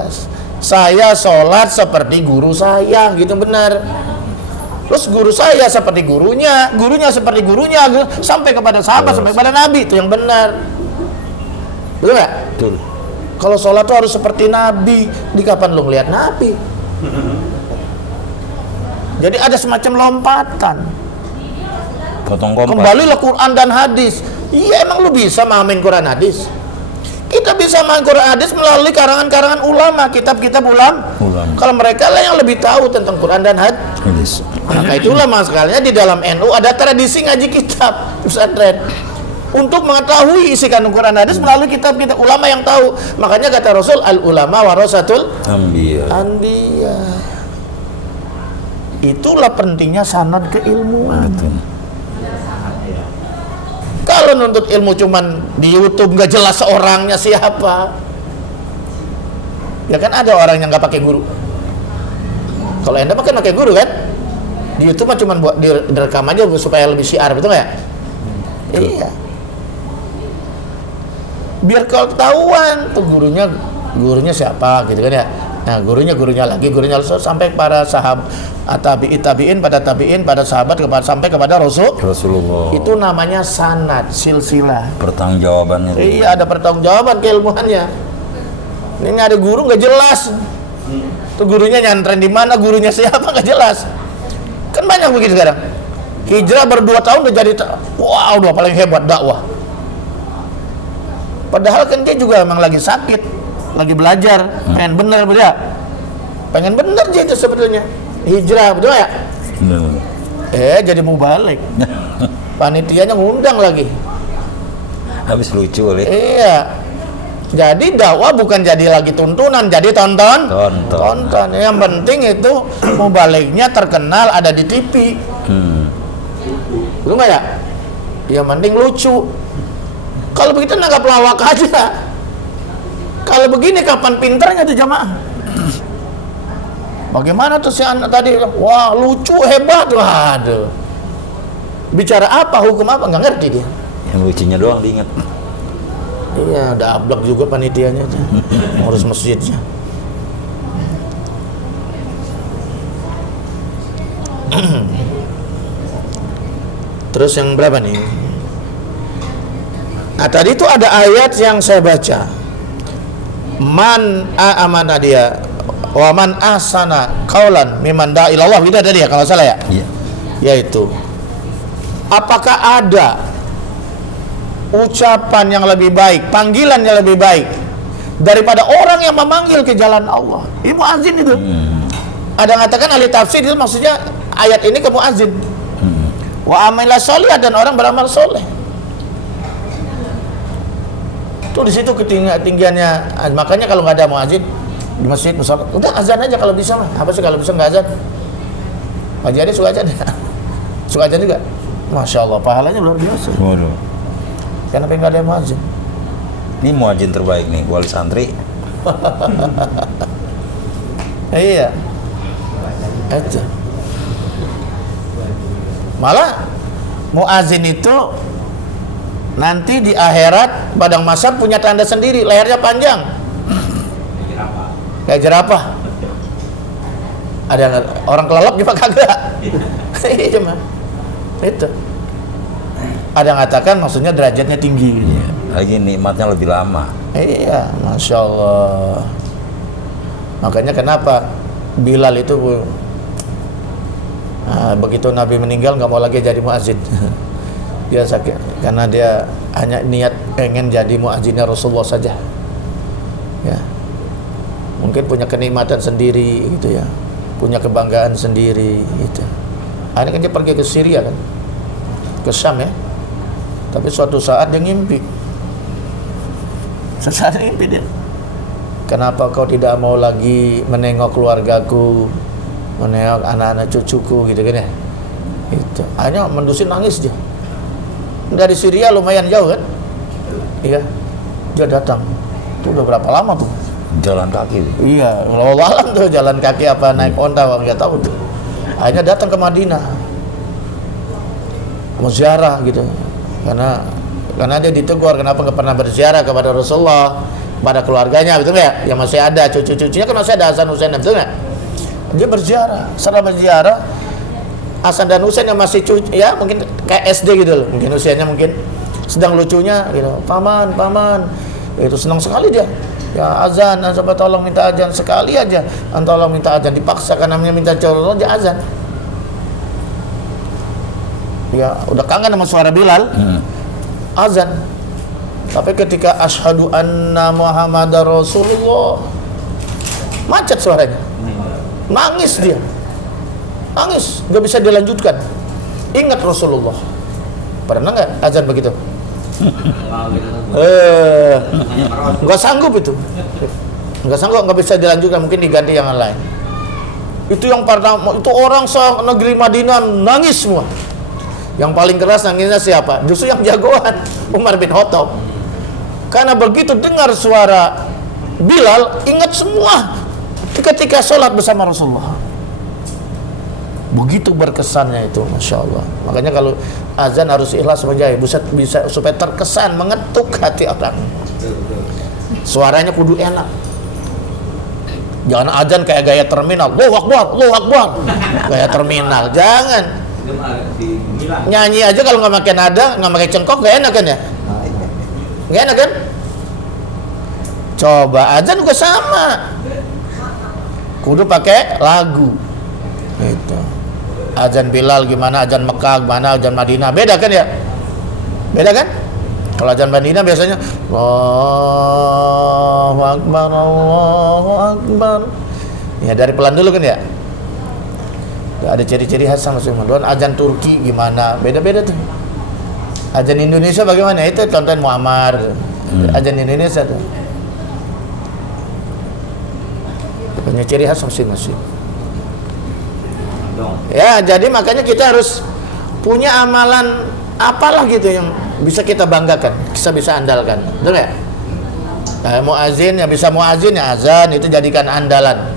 Saya sholat seperti guru saya, gitu benar. Terus guru saya seperti gurunya seperti gurunya, sampai kepada sahabat, sampai kepada Nabi, itu yang benar. Betul nggak? Betul. Kalau sholat tuh harus seperti Nabi. Di kapan lo ngeliat Nabi? Jadi ada semacam lompatan. Potong kompas. Kembalilah Quran dan hadis. Iya, emang lu bisa memahamin Quran hadis? Kita bisa memahami Quran hadis melalui karangan-karangan ulama, kitab-kitab ulama. Kalau mereka lah yang lebih tahu tentang Quran dan hadis. Maka itulah mas sekalian di dalam NU ada tradisi ngaji kitab pesantren. untuk mengetahui isi kandung Quran hadis melalui kitab-kitab ulama yang tahu. Makanya kata Rasul, al ulama warasatul Anbiya. Itulah pentingnya sanad keilmuan. Betul. Kalau nuntut ilmu cuman di YouTube nggak jelas orangnya siapa, ya kan ada orang yang nggak pakai guru. Kalau Anda pakai guru kan, di YouTube mah cuma buat direkam aja supaya lebih syiar, betul nggak ya? Iya. Biar kalau ketahuan tuh gurunya siapa gitu kan ya. Nah, gurunya lagi sampai para sahabat, tabi'in pada sahabat sampai kepada Rasulullah. Itu namanya sanad, silsilah. Pertanggungjawabannya. Iya, ada pertanggungjawaban keilmuannya. Ini ada guru nggak jelas. Tuh gurunya nyantren di mana, gurunya siapa nggak jelas. Kan banyak begitu sekarang. Hijrah ber2 tahun udah jadi udah paling hebat dakwah. Padahal kan dia juga emang lagi sakit, lagi belajar, pengen bener dia. Pengen bener dia itu sebetulnya. Hijrah, betul ya? Jadi mubalik. Panitianya ngundang lagi. Habis lucu oleh. Iya. Jadi dakwah bukan jadi lagi tuntunan, jadi tonton. Yang penting itu mubaliknya terkenal, ada di TV. Betul nggak ya? Yang penting lucu. Kalau begitu nanggap lawak aja. Kalau begini kapan pinternya tuh jamaah? Bagaimana tuh si anak tadi? Wah lucu, hebat. Waduh. Bicara apa, hukum apa, nggak ngerti dia. Yang lucunya doang diingat. Iya, udah ablak juga panitianya tuh. Ngurus masjidnya. Terus yang berapa nih? Nah tadi itu ada ayat yang saya baca. Man amana dia wa man ahsana qaulan mimman da'a ila Allah, itu tadi ya kalau salah ya? Iya. Yaitu apakah ada ucapan yang lebih baik, panggilan yang lebih baik daripada orang yang memanggil ke jalan Allah? Ini muazin itu. Ada yang katakan ahli tafsir itu maksudnya ayat ini ke muazin. Wa amila sholih, dan orang beramal soleh. Tuh di situ ketinggiannya. Makanya kalau nggak ada muazin di masjid musola, udah azan aja kalau bisa mah. Apa sih kalau bisa nggak azan? Pak Jadi suka azan. Suka azan juga. Masya Allah, pahalanya luar biasa. Waduh. Kenapa nggak ada muazin? Ini muazin terbaik nih, wali santri. Iya. Itu. Malah muazin itu nanti di akhirat padang mahsyar punya tanda sendiri, lehernya panjang. Kayak jerapah. Ada orang kelelep juga kagak. Iya cuma. Itu. Ada yang katakan maksudnya derajatnya tinggi. Iya. Lagi nikmatnya lebih lama. Iya, Masya Allah. Makanya kenapa Bilal itu begitu Nabi meninggal nggak mau lagi jadi muazin. Dia sakit karena dia hanya niat pengen jadi muazinnya Rasulullah saja. Ya, mungkin punya kenikmatan sendiri gitu ya, punya kebanggaan sendiri gitu. Akhirnya kan dia pergi ke Syria kan, ke Syam ya. Tapi suatu saat dia ngimpi. Sesaat ngimpi dia. Kenapa kau tidak mau lagi menengok keluargaku, menengok anak-anak cucuku gitu kan ya? Itu. Akhirnya mendusin nangis dia. Dari Syria lumayan jauh kan? Iya. Dia datang. Itu udah berapa lama tuh? Jalan kaki. Iya, wallahualam tuh jalan kaki apa naik onta nggak tahu tuh. Akhirnya datang ke Madinah. Mau ziarah gitu. Karena dia ditegur kenapa nggak pernah berziarah kepada Rasulullah, pada keluarganya, betul nggak ya? Yang masih ada cucu-cucunya kan masih ada Hasan Husain, betul nggak? Dia berziarah, setelah berziarah Hasan dan Husain yang masih cucu, ya mungkin kayak SD gitu loh, mungkin usianya mungkin sedang lucunya gitu, paman, itu senang sekali dia. Ya azan, coba tolong minta azan sekali aja, tolong minta azan, dipaksa karena minta Rasulullah dia azan. Ya udah kangen sama suara Bilal, azan. Tapi ketika asyhadu anna Muhammadar Rasulullah, macet suaranya, nangis dia, nggak bisa dilanjutkan. Ingat Rasulullah. Pernah nggak azan begitu? Kalau gitu kan. Nggak sanggup itu. Nggak sanggup, nggak bisa dilanjutkan, mungkin diganti yang lain. Itu yang pertama, itu orang negeri Madinah nangis semua. Yang paling keras nangisnya siapa? Justru yang jagoan, Umar bin Khattab. Karena begitu dengar suara Bilal, ingat semua ketika sholat bersama Rasulullah. Begitu berkesannya itu, Masya Allah. Makanya kalau azan harus ikhlas menjahit, bisa supaya terkesan, mengetuk hati orang. Suaranya kudu enak. Jangan azan kayak gaya terminal, Allahu Akbar, Allahu Akbar, gaya terminal. Jangan. Nyanyi aja kalau nggak pakai nada, nggak pakai cengkok, gak enak kan ya? Gak enak kan? Coba azan juga sama, kudu pakai lagu. Itu. Azan Bilal gimana, azan Mekah gimana, azan Madinah, beda kan ya? Beda kan? Kalau azan Madinah biasanya Allahu Akbar, Allahu Akbar. Ya dari pelan dulu kan ya? Ada ciri-ciri khas masing-masing. Dan azan Turki gimana? Beda-beda tuh. Azan Indonesia bagaimana? Itu contohin Muammar. Azan Indonesia tuh. Punya ciri khas masing-masing. Ya, jadi makanya kita harus punya amalan apalah gitu yang bisa kita banggakan, kita bisa andalkan. Betul ya? Nah, muazin yang bisa muazin ya azan itu jadikan andalan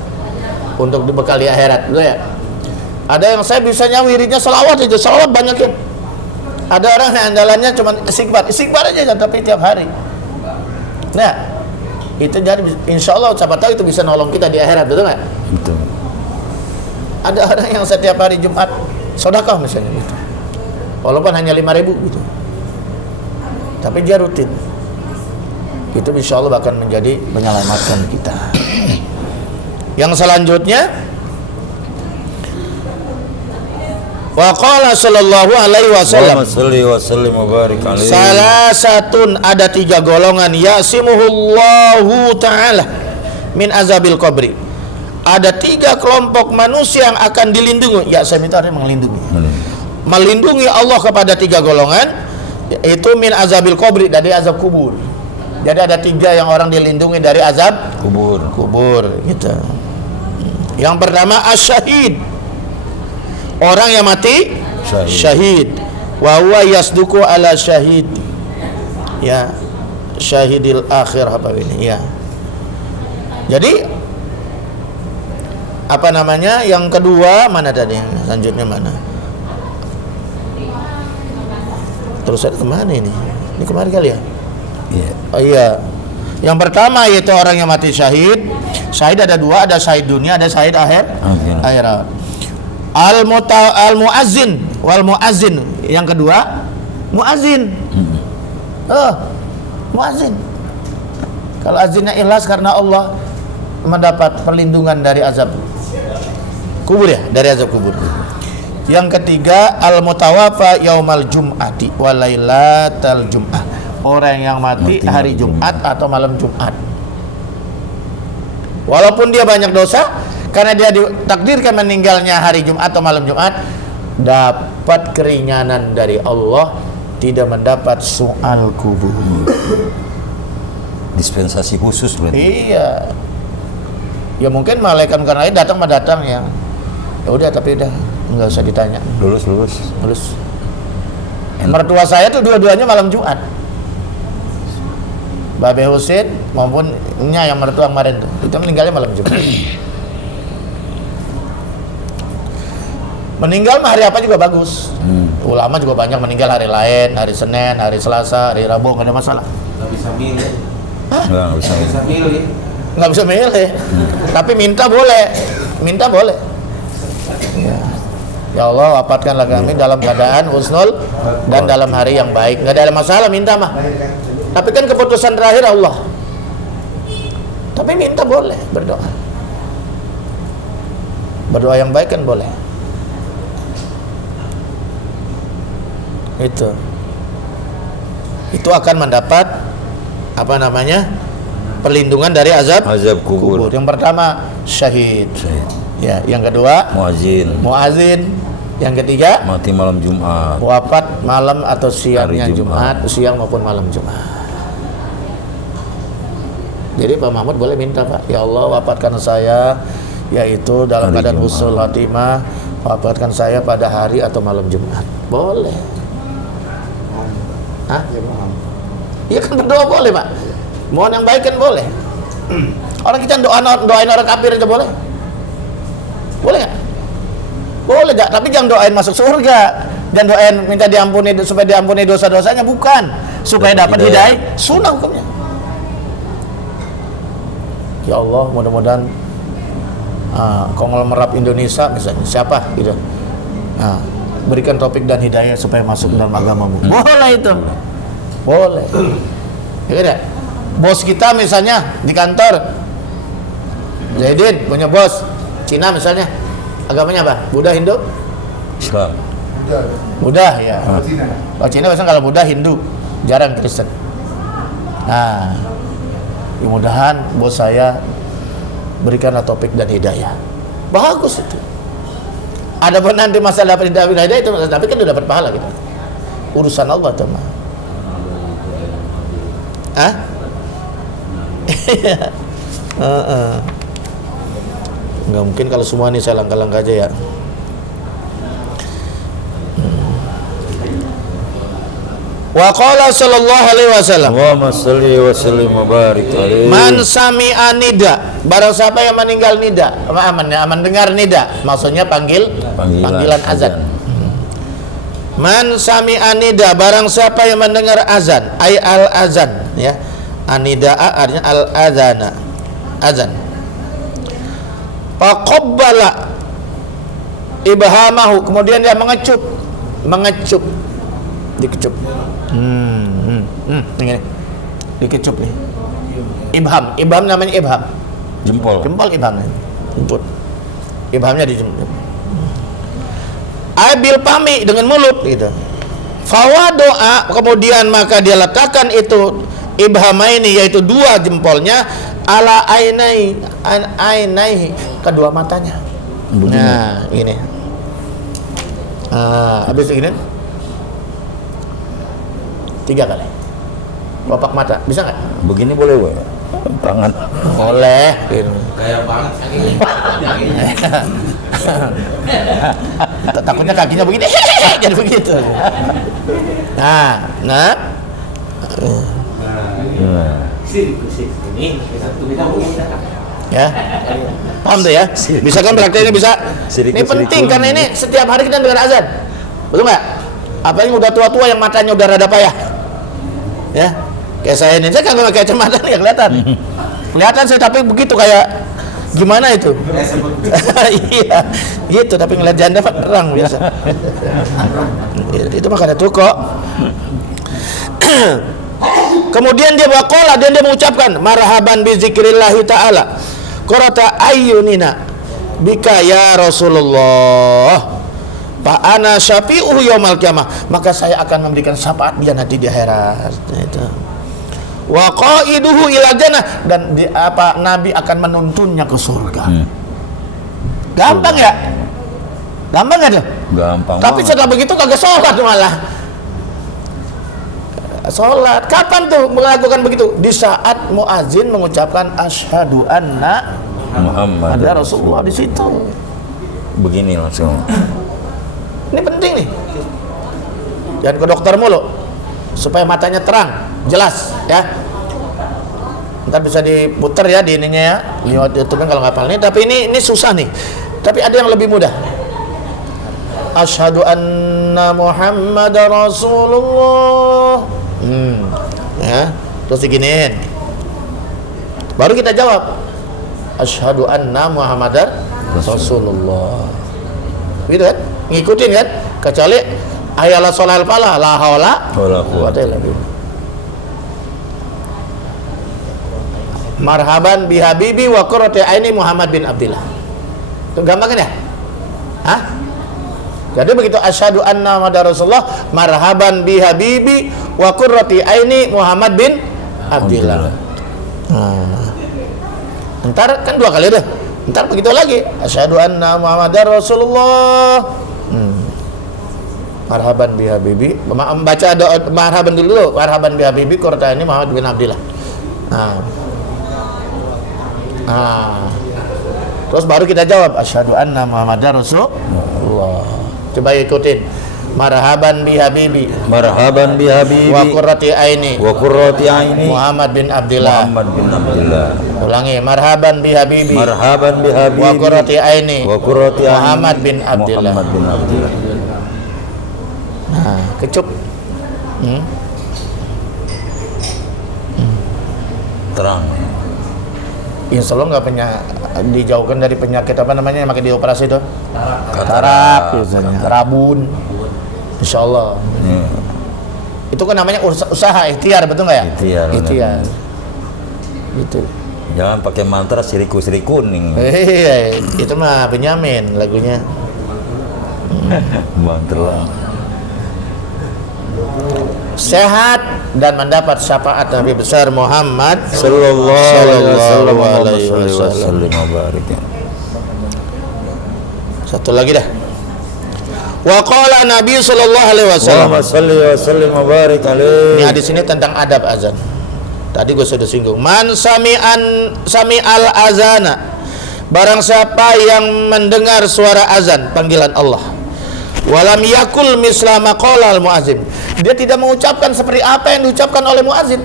untuk dibekali akhirat. Betul ya? Ada yang saya bisanya wiridnya selawat itu, selawat banyakin. Ada orang yang andalannya cuma istighfar aja tapi tiap hari. Nah, itu jadi insya Allah siapa tahu itu bisa nolong kita di akhirat, betul nggak? Betul. Ada orang yang setiap hari Jumat sedekah misalnya gitu, walaupun hanya 5.000 gitu, tapi dia rutin. Itu insya Allah akan menjadi menyelamatkan kita. Yang selanjutnya, wa qala sallallahu alaihi wasallam, salah satun, ada 3 golongan, yasimuhullahu ta'ala min azabil qabri. Ada 3 kelompok manusia yang akan dilindungi. Ya, saya minta ada melindungi. Melindungi Allah kepada 3 golongan, yaitu min azabil qabri, dari azab kubur. Jadi ada 3 yang orang dilindungi dari azab kubur gitu. Yang pertama asyahid, orang yang mati syahid. Wa huwa yasduku ala syahid. Ya, syahidil akhir apa ini ya. Jadi apa namanya? Yang kedua mana tadi? Yang selanjutnya mana? Terus ada kemana ini? Ini kemarin kali ya? Iya. Oh iya. Yang pertama yaitu orang yang mati syahid. Syahid ada 2, ada syahid dunia, ada syahid akhirat. Al-muazzin wal muazzin. Yang kedua muazzin. Muazzin. Kalau azinnya ikhlas karena Allah, mendapat perlindungan dari azab kubur ya, dari azab kubur. Yang ketiga al-mutawafa yaumal jum'ati wa lailatal jum'ah. Orang yang mati hari Jumat atau malam Jumat. Walaupun dia banyak dosa, karena dia ditakdirkan meninggalnya hari Jumat atau malam Jumat, dapat keringanan dari Allah, tidak mendapat soal kubur. Dispensasi khusus berarti. Iya. Ya mungkin malaikat karena ini datang ya. Ya udah, tapi udah nggak usah ditanya. Lulus. Mertua saya tuh dua-duanya malam Jumat. Babe Husin maupun yang mertua kemarin tuh, itu meninggalnya malam Jumat. Meninggal hari apa juga bagus. Ulama juga banyak meninggal hari lain, hari Senin, hari Selasa, hari Rabu, nggak ada masalah. Nggak bisa milih. Nggak bisa milih. Nggak bisa milih. Tapi minta boleh. Ya Allah, wafatkanlah kami dalam keadaan husnul dan dalam hari yang baik. Nggak ada masalah minta mah. Tapi kan keputusan terakhir Allah. Tapi minta boleh, berdoa. Berdoa yang baik kan boleh. Itu akan mendapat apa namanya? Perlindungan dari azab kubur. Yang pertama syahid. Ya, yang kedua muazin. Yang ketiga, mati malam Jumat. wafat malam atau siangnya Hari Jumat. Jumat, siang maupun malam Jumat. Jadi Pak Mahmud boleh minta, Pak, ya Allah wafatkan saya yaitu dalam Hari keadaan Jumat. husnul khatimah, wafatkan saya pada hari atau malam Jumat. Boleh. Hah? Iya kan berdoa boleh, Pak. Mohon yang baik kan boleh. Orang kita doain orang kafir aja boleh. Boleh nggak? Boleh nggak? Tapi jangan doain masuk surga. Dan doain minta diampuni supaya diampuni dosa-dosanya, bukan. Supaya dapat hidayah. Sunnah hukumnya. Ya Allah, mudah-mudahan konglomerat Indonesia misalnya siapa gitu. Berikan topik dan hidayah supaya masuk dalam agamamu. Boleh itu. Boleh. Ya kan ya? Bos kita misalnya di kantor, Zaidin punya bos Cina misalnya, agamanya apa? Buddha, Hindu? Islam. Buddha ya. Kalau Cina biasanya kalau Buddha, Hindu, jarang Kristen. Nah, mudah-mudahan bos saya berikanlah topik dan hidayah. Bagus itu. Ada pun nanti masalah dapat hidayah itu, tapi kan udah dapat pahala gitu. Urusan Allah tuh mah. Hah? Nggak mungkin kalau semua ini saya langkah-langkah aja ya. Wa qala sallallahu alaihi wasallam, Allahumma shalli wa sallim wa barik alaihi. man sami'a nida, barang siapa yang meninggal nida, aman dengar nida, maksudnya panggilan azan. Man sami'a nida, barang siapa yang mendengar azan, ay al azan ya. Anidaa artinya al azana, azan. Faqabbala ibhamahu, kemudian dia mengecup, dikecup. Ini dikecup nih. Ibham namanya ibham. Jempol. Ibham. Jemput. Ibhamnya dijemput. Abil pami dengan mulut gitu. Fawa doa, kemudian maka dia letakkan itu ibhamaini, yaitu dua jempolnya, ala ainai kedua matanya. Begini. Nah, ini. Habis ini 3 kali. Kelopak mata, bisa nggak? Begini boleh, Wak? Tangan. Boleh. Kayak banget kakinya. Takutnya kakinya begini, jadi begitu. Nah. Ini satu kita Ya, paham tuh ya? Bisa kan prakteknya bisa. Ini penting karena ini setiap hari kita dengar azan, betul nggak? Apalagi udah tua-tua yang matanya udah rada payah, ya. Kayak saya ini, saya kan nggak pakai kacamata nih, kelihatan saya tapi begitu kayak gimana itu? Iya, gitu. Tapi ngeliat janda terang biasa. Itu makanya tuh kok. Kemudian dia waqala, dan dia mengucapkan marhaban bi zikrillahi ta'ala qurata ayyunina bika ya Rasulullah fa ana syafi'uhu yaumal qiyamah, maka saya akan memberikan syafaat dia nanti di akhirat. Itu wa qaiduhu ila jannah, dan Nabi akan menuntunnya ke surga. Gampang ya? Gampang kan tuh? Gampang. Tapi setelah begitu kagak sholat malah. Sholat kapan tuh melakukan begitu? Di saat muazin mengucapkan asyhadu anna Muhammad ada Rasulullah, di situ. Begini langsung. Ini penting nih. Jangan ke dokter mulu, supaya matanya terang, jelas ya. Ntar bisa diputer ya di ininya ya, lewat YouTube kalau nggak hafal nih. Tapi ini susah nih. Tapi ada yang lebih mudah. Asyhadu anna Muhammadar Rasulullah. Ya, terus diginiin. Baru kita jawab. Asyhadu anna Muhammadar Rasulullah. Gitu kan? Ngikutin kan? Kecuali ayala sholal falah la haula wala quwwata illa billah. Marhaban bi habibi wa qurrati aini Muhammad bin Abdillah. Itu gampang kan ya? Hah? Jadi begitu asyhadu anna Muhammadar Rasulullah, marhaban bi habibi wa qurrati aini Muhammad bin Abdillah. Ntar kan 2 kali deh. Ntar begitu lagi asyhadu anna Muhammadar Rasulullah. Marhaban bi Habibi. Baca doa marhaban dulu. Marhaban bi Habibi qurrata ini Muhammad bin Abdillah. Terus baru kita jawab asyhadu anna Muhammadar Rasulullah. Coba ikutin. Marhaban bi Habibi. Marhaban bi Habibi. Wa qurrati aini. Wa qurrati aini. Muhammad bin Abdillah. Muhammad bin Abdillah. Ulangi. Marhaban bi Habibi. Marhaban bi Habibi. Wa qurrati aini. Wa qurrati aini. Muhammad bin Abdillah. Muhammad bin Abdillah. Kecup. Terang. Insya Allah nggak dijauhkan dari penyakit apa namanya yang makin dioperasi itu? Katarak biasanya. Rabun. Insya Allah. Itu kan namanya usaha ikhtiar, betul nggak ya? Ikhtiar. Gitu. Jangan pakai mantra siriku kuning. Itu mah Benyamin lagunya. Mantra. Sehat dan mendapat syafaat Nabi besar Muhammad Sallallahu alaihi wasallam. Satu lagi dah. Wa qala Nabi sallallahu alaihi wasallam. Allahumma shalli wa sallim wa barik alaihi. Ini hadis ini tentang adab azan. Tadi gue sudah singgung. Man sami'al azana. Barang siapa yang mendengar suara azan panggilan Allah. Walam yakul misla maqala al muazzin. Dia tidak mengucapkan seperti apa yang diucapkan oleh muazzin.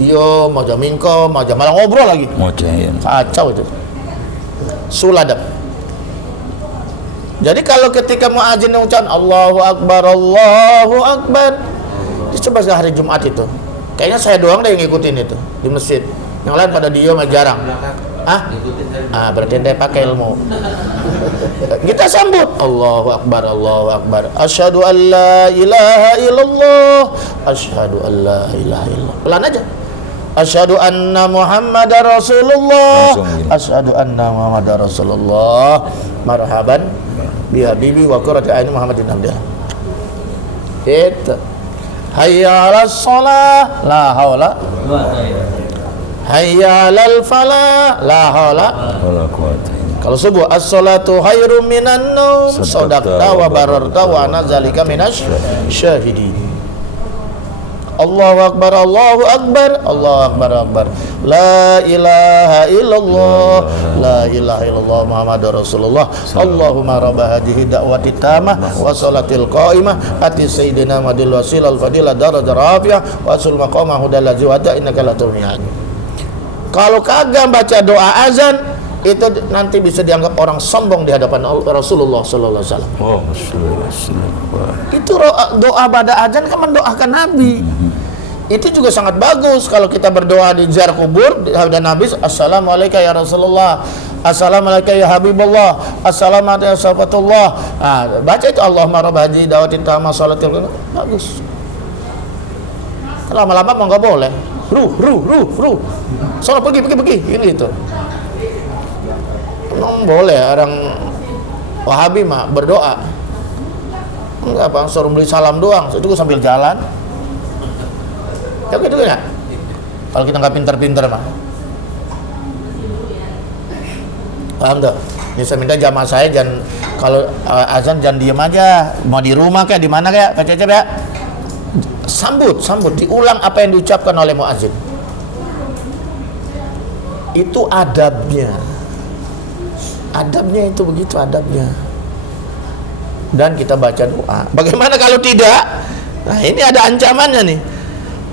Dia mau jamingko, mau malah ngobrol lagi. Mocahin. Kacau itu. Suladab. Jadi kalau ketika muazzin mengucapkan Allahu Akbar, Allahu Akbar, coba hari Jumat itu. Kayaknya saya doang deh yang ngikutin itu di masjid. Yang lain pada diam jarang. Berarti dia pakai ilmu. Kita sambut Allahu Akbar, Allahu Akbar. Asyhadu an la ilaha illallah. Asyhadu an la ilaha illallah. Pelan aja. Asyhadu anna Muhammadar Rasulullah. Asyhadu anna Muhammadar Rasulullah. Marhaban bi habibi wa qurrati aini Muhammadin Abdillah. Itu. Hayya 'alas shalah, la haula. Hayya 'alal falah, la haula. Wala quwata. Kalau subuh as-salatu khairum minan naum, sadaqta wa bararta wa ana zalika minasy syahidin. Allahu akbar, Allahu akbar, Allahu akbar, akbar. La ilaha illallah, la ilaha illallah Muhammadur Rasulullah. Allahumma rabb hadhihi da'wati tamah wa salatil qa'imah ati sayyidina madil wasil al fadilah darajah rafi'ah wa sul maqamah hudallazi wada innaka la tuhmi'an. Kalau kagak baca doa azan itu nanti bisa dianggap orang sombong di hadapan Rasulullah sallallahu alaihi wasallam. Itu doa pada azan kan mendoakan Nabi. Itu juga sangat bagus kalau kita berdoa di ziarah kubur dan Nabi assalamualaikum ya Rasulullah, assalamualaikum ya Habibullah, assalamualaikum ya sahabatullah. Baca itu Allahumma rabb hadhihi da'watin tamah salatil bagus. Lama-lama mau nggak boleh. Ruh. Soal pergi ini itu. Emang boleh orang Wahabi mah berdoa. Enggak bang, suruh beli salam doang. Itu sambil jalan. Ya gitu ya. Kalau kita nggak pinter-pinter mah. Paham tuh? Ini saya minta jamaah saya jangan kalau azan jangan diam aja. Mau di rumah kayak di mana kayak Kak Cecep ya. Sambut, diulang apa yang diucapkan oleh muazzin. Itu adabnya. Adabnya itu begitu adabnya. Dan kita baca doa. Bagaimana kalau tidak? Nah, ini ada ancamannya nih.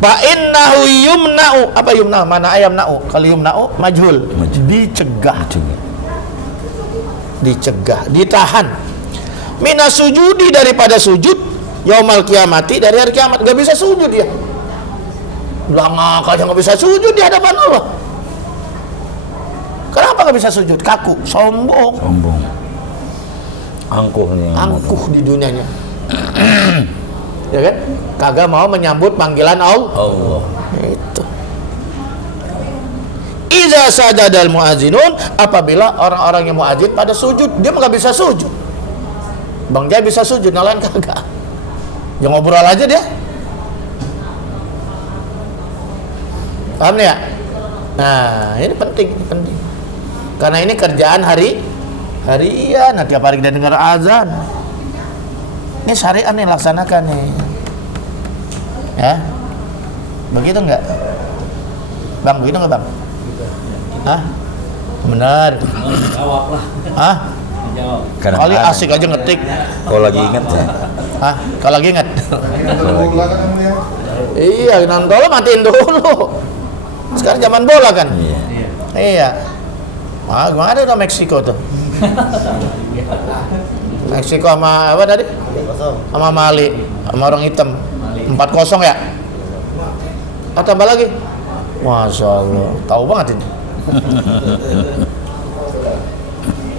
Fa innahu yumna'u. Apa yumna'u? Mana ayam na'u? Kalau yumna'u majhul. Dicegah. Ditahan. Minas sujudi daripada sujud yaumal kiamati dari hari kiamat. Gak bisa sujud dia. Lama aja gak bisa sujud di hadapan Allah. Kenapa gak bisa sujud? Kaku, sombong. Angkuh di dunianya. Ya kan? Kagak mau menyambut panggilan Allah. Itu. Iza sajadal muazzinun, apabila orang-orang yang muazzin pada sujud, dia nggak bisa sujud. Bang Jai bisa sujud, nalain kagak. Ya ngobrol aja dia. Paham ya? Nah, ini penting. Karena ini kerjaan harian, tiap hari kita dengar azan. Ini syariat nih, laksanakan nih. Ya. Begitu enggak? Bang, begitu enggak, Bang? Hah? Benar. Jawab lah. Hah? Jawab. Kali asik aja ngetik. Kalau lagi ingat ya. Hah? Kalau lagi ingat? Kalau lagi. Iya, nonton matiin dulu. Sekarang zaman bola kan? Iya. Iya. Wah, gimana udah Meksiko tuh? Meksiko sama apa tadi? Sama Mali, sama orang hitam. 4-0 ya? Oh, tambah lagi. Masya Allah, tahu banget ini.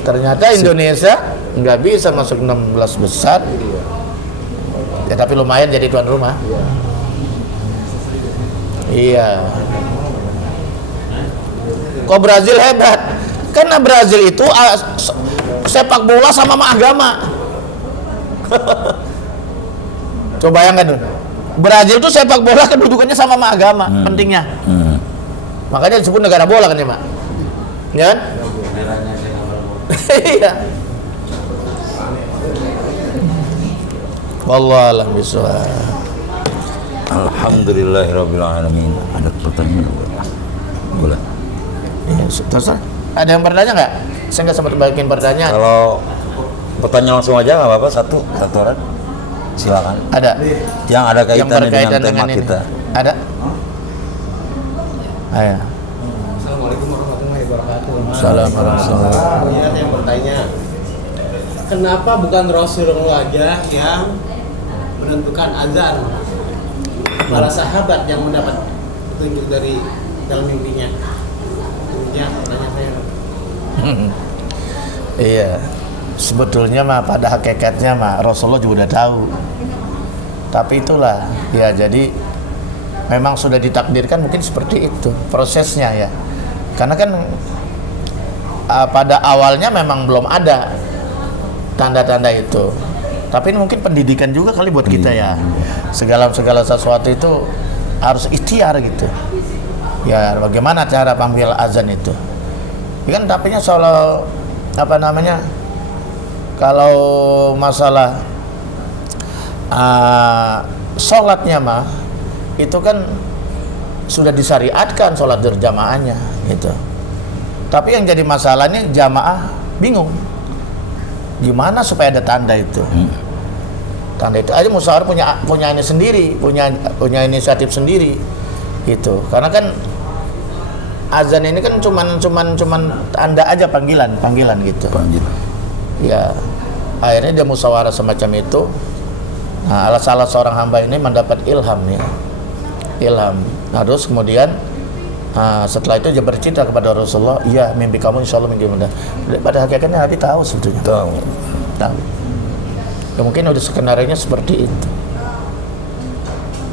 Ternyata Indonesia nggak bisa masuk 16 besar. Ya tapi lumayan jadi tuan rumah. Iya. Kok Brazil hebat? Karena Brazil itu sepak bola sama agama. Coba bayangkan dulu. Brazil itu sepak bola kedudukannya sama agama, pentingnya. Makanya disebut negara bola kan ya, Mak? Ya kan? Iya. Wallahualam bishawab. Alhamdulillahirabbil alamin. Ada pertanyaan enggak? Boleh. Ya, terus ada yang bertanya nggak? Saya nggak sempat bagiin pertanyaan. Kalau pertanyaan langsung aja nggak apa-apa, satu orang. Silakan. Ada. Yang ada kaitannya berkaitan dengan tema ini. kita. Ada. Ayo. Assalamualaikum warahmatullahi wabarakatuh. Salam warahmatullahi. Ini ada yang bertanya, kenapa bukan Rasulullah aja yang menentukan azan? Para sahabat yang mendapat petunjuk dari dalam mimpinya. Ya, pertanyaan saya. Iya. Sebetulnya mah pada hakikatnya mah Rasulullah juga udah tahu. Tapi itulah ya, jadi memang sudah ditakdirkan mungkin seperti itu prosesnya ya. Karena kan pada awalnya memang belum ada tanda-tanda itu. Tapi ini mungkin pendidikan juga kali buat kita ya. Segala sesuatu itu harus ikhtiar gitu. Ya bagaimana cara panggil azan itu? Ya kan tapinya soal apa namanya? Kalau masalah sholatnya mah itu kan sudah disyariatkan sholat berjamaahnya gitu. Tapi yang jadi masalahnya jamaah bingung gimana supaya ada tanda itu. Tanda itu aja musyawarah punya ini sendiri, punya inisiatif sendiri gitu. Karena kan azan ini kan cuman tanda aja panggilan gitu. Panggilan. Ya, akhirnya dia musyawarah semacam itu. Nah, salah seorang hamba ini mendapat ilham ya. Ilham. Nah, terus kemudian setelah itu dia bercerita kepada Rasulullah, iya mimpi kamu insya Allah mimpi mudah. Pada hakikatnya Nabi tahu sebetulnya. Tahu. Ya, mungkin udah skenarionya seperti itu.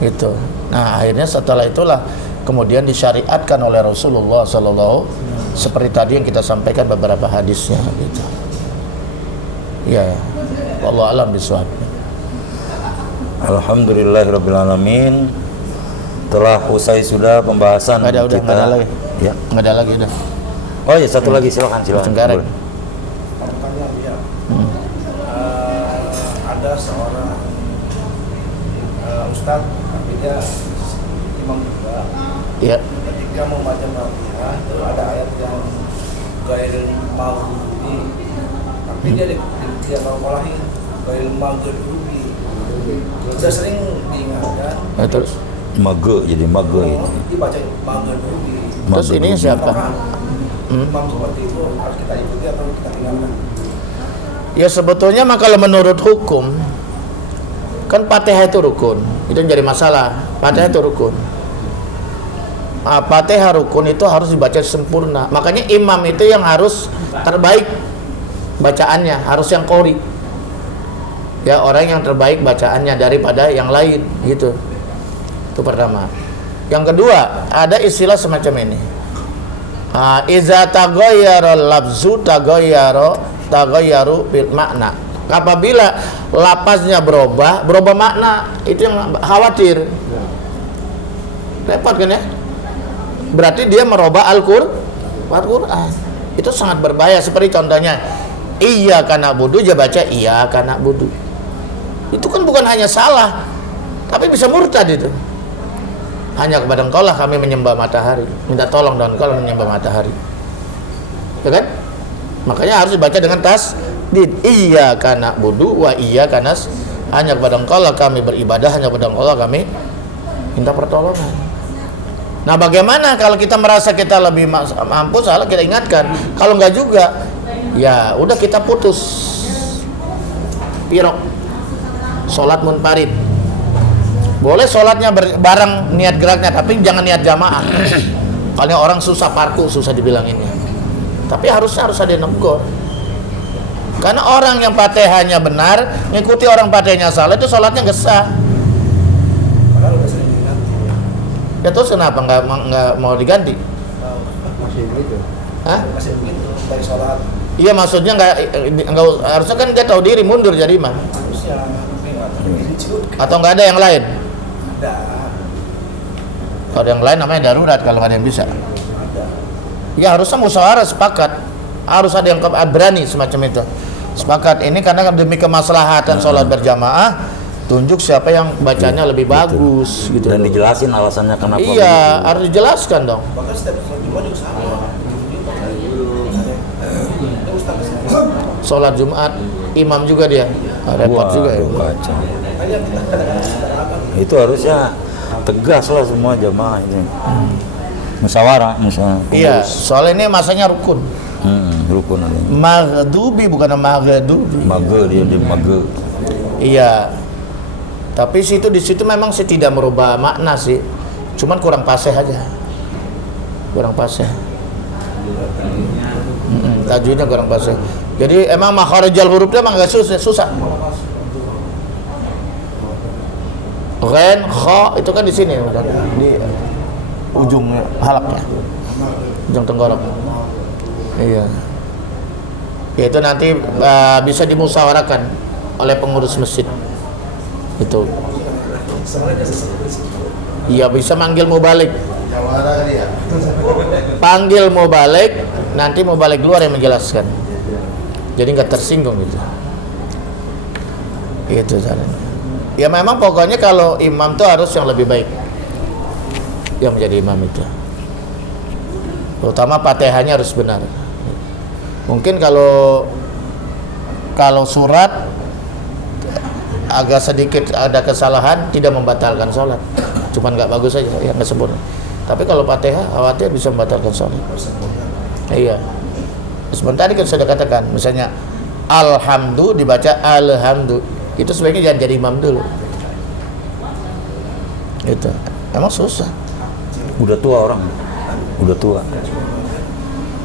Gitu. Nah, akhirnya setelah itulah kemudian disyariatkan oleh Rasulullah Sallallahu seperti tadi yang kita sampaikan beberapa hadisnya gitu. Ya, wallahu alam bishawab. Alhamdulillahirabbil alamin. Telah usai sudah pembahasan Udah, kita. nggak ada lagi. Ya. Nggak ada lagi udah. Oh ya, satu lagi silakan. Cengkareng. Boleh. Pertanyaan ya. Ada seorang ustadz, tapi dia imam juga. Iya. Ketika membaca Fatihah, itu ada ayat yang gairil maghdubi, tapi dia ngolahin gairil maghdubi. Sudah sering diingatkan. Nah, terus Jadi mage itu. Dibaca maghdubi. Terus ini siapa? Apakah imam seperti itu harus kita ikuti atau kita tinggalkan? Ya sebetulnya mah kalau menurut hukum kan Fatihah itu rukun. Itu yang jadi masalah. Fatihah itu rukun. Fatihah rukun itu harus dibaca sempurna. Makanya imam itu yang harus terbaik bacaannya, harus yang qori. Ya, orang yang terbaik bacaannya daripada yang lain gitu. Itu pertama. Yang kedua, ada istilah semacam ini. Iza taghayyara lafzu taghayyaru bil makna. Apabila lafaznya berubah makna, itu yang khawatir. Repot kan ya? Berarti dia merubah Al-Qur'an. Itu sangat berbahaya. Seperti contohnya, iyyaka na'budu, dia baca iyyaka na'budu. Itu kan bukan hanya salah, tapi bisa murtad itu. Hanya kepada Engkau lah kami menyembah matahari, minta tolong dan Engkau menyembah matahari. Ya kan? Makanya harus dibaca dengan tasdid. Iyyaka na'budu wa iyyaka nasta'in. Hanya kepada Engkau lah kami beribadah, hanya kepada Engkau lah kami minta pertolongan. Nah, bagaimana kalau kita merasa kita lebih mampu, salah kita ingatkan. Kalau enggak juga, ya udah kita putus. Pirok. Salat munfarid. Boleh sholatnya bareng niat geraknya, tapi jangan niat jamaah. Kalau orang susah parku, susah dibilanginnya. Tapi harus ada yang negur. Karena orang yang Fatihahnya benar, ngikuti orang Fatihahnya salah, itu sholatnya nggak sah. Padahal udah sering diganti. Ya terus kenapa nggak mau diganti? Masih begitu. Hah? Masih begitu dari sholat. Iya, maksudnya nggak harusnya kan dia tahu diri mundur jadi imam. Harusnya juga. Atau nggak ada yang lain? Ada. Kalau ada yang lain namanya darurat kalau nggak ada yang bisa. Ya harusnya musyawarah sepakat. Harus ada yang berani semacam itu. Sepakat ini karena demi kemaslahatan sholat berjamaah, tunjuk siapa yang bacanya lebih bagus gitu. Dan loh. dijelasin alasannya kenapa Iya, begitu. harus dijelaskan dong. Bahkan setiap sholat Jumat juga sama. Sholat Jumat, imam juga dia. Repot juga ya. Kacau. Itu harusnya tegas lah semua jamaah ini. Musyawarah, Iya, soal ini masanya rukun. Rukun ini. Maghdubi bukan maghdubi. Mage dia di mage. Iya. Tapi di situ memang sih tidak merubah makna sih. Cuman kurang fasih aja. Kurang fasih. Tajwidnya kurang fasih. Jadi emang makharijal hurufnya emang enggak susah. Ghain, kha itu kan di sini udah di ujung halaknya. Ujung tenggorok. Iya. Itu nanti bisa dimusyawarahkan oleh pengurus masjid. Itu. Iya, bisa manggil mubalik. Panggil mubalik, nanti mubalik luar yang menjelaskan. Jadi nggak tersinggung gitu. Itu caranya. Ya memang pokoknya kalau imam tuh harus yang lebih baik yang menjadi imam itu. Terutama Fatihahnya harus benar. Mungkin kalau surat agak sedikit ada kesalahan tidak membatalkan sholat, cuman nggak bagus saja, ya nggak sempurna. Tapi kalau Fatihah khawatir bisa membatalkan sholat. Iya. Sebentar tadi kan sudah katakan, misalnya alhamdu dibaca alhamdu, itu sebaiknya jangan jadi imam dulu. Itu emang susah. Udah tua orang. Udah tua.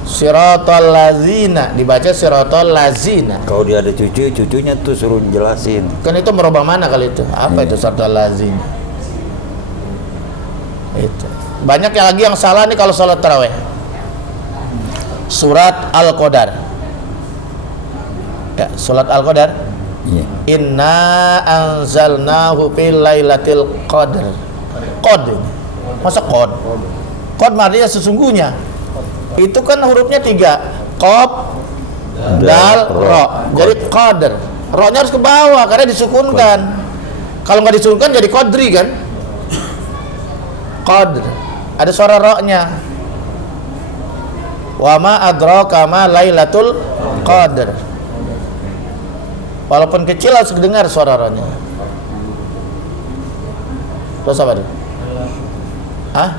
Siratal lazina dibaca siratal lazina. Kalau dia ada cucunya tuh suruh jelasin. Kan itu merubah mana kali itu? Apa itu siratal lazina? Itu. Banyak yang lagi yang salah nih kalau salat tarawih. Surat Al-Qadar. Ya, surat Al-Qadar. Iya. Inna anzalnahu fil lailatul qadr. Qad. Masa qad? Qad artinya sesungguhnya. Itu kan hurufnya 3. Qaf, dal, ra. Jadi qadr. Ra-nya harus ke bawah karena disukunkan. Kalau nggak disukunkan jadi qadri kan? Qadr. Ada suara ra-nya. Wa ma adraka ma lailatul qadr. Walaupun kecil harus dengar suara ra-nya. Terus apa? Hah?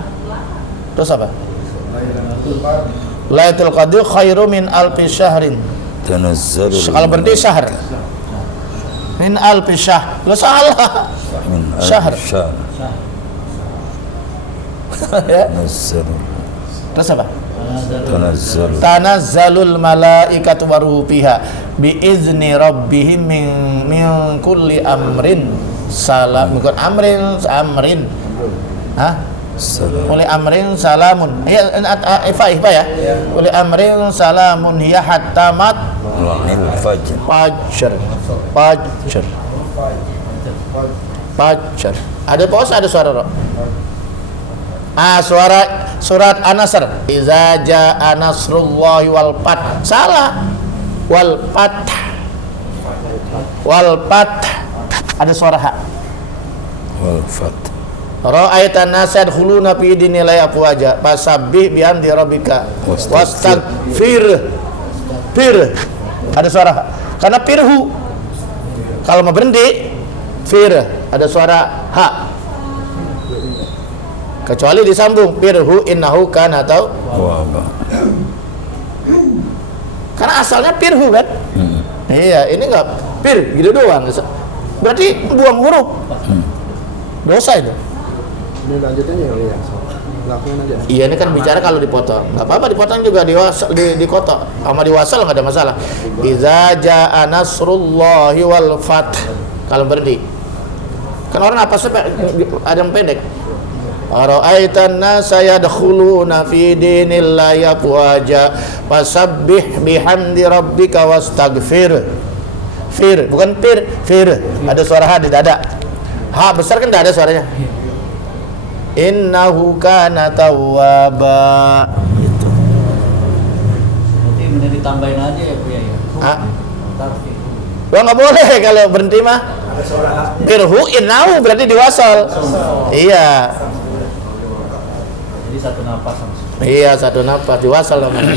Terus apa? Lailatul Qadr khairu min alfi syahrin. Tanazzalul. Kalau berarti syahr. Min alfi syahr. Lo salah. Min Syahr. syahr. Ya. Tanazzalul. Terus apa? Tanazzalul. Tanazzalul malaikatu waruhu fiha biizni rabbihim min kulli amrin. Salam bukan amrin. Hah? Salam. Oleh amrin salamun. Ya, ifa ya. Oleh amrin salamun hiya hatta mat Lahil fajr. Fajr. Ada pause, ada suara ro. Surat An-Nasr. Iza jaa nasrullahi wal fath. Salah. Wal fath. Ada suara ha. Wal fat. Ra'aitan nasa yadkhuluna fi dinillahi afwaja fasabbih bihamdi rabbika wastaghfir. Fir. Ada suara ha. Karena firhu. Kalau mau berhenti fir, ada suara ha. Kecuali disambung firhu innahu kana atau karena asalnya firhu kan? Iya, ini enggak fir gitu doang. Berarti buang huruf. Dosa itu. Ini lanjutin ya. Lakuin aja. Iya, ini kan bicara kalau dipotong. Enggak apa-apa dipotong juga dikotok. Sama diwasal enggak ada masalah. Iza jaa nasrullahi wal fath. Kalau berhenti. Kan orang apa sih ada yang pendek. Ara'aitan nasa yadkhuluna fi dinillahi afwaja fasabbih bihamdi rabbika wastaghfir. Fir, bukan fir. Ada suara ha di dada. Ha besar kan enggak ada suaranya. Innahu kana tawwaba. Gitu. Nanti bener ditambahin aja ya Bu ya. Ah, Tarfih. wah nggak boleh kalau berhenti mah. Firhu innahu berarti diwasal. Iya. Jadi satu napas langsung. Iya, satu nafas diwasal namanya.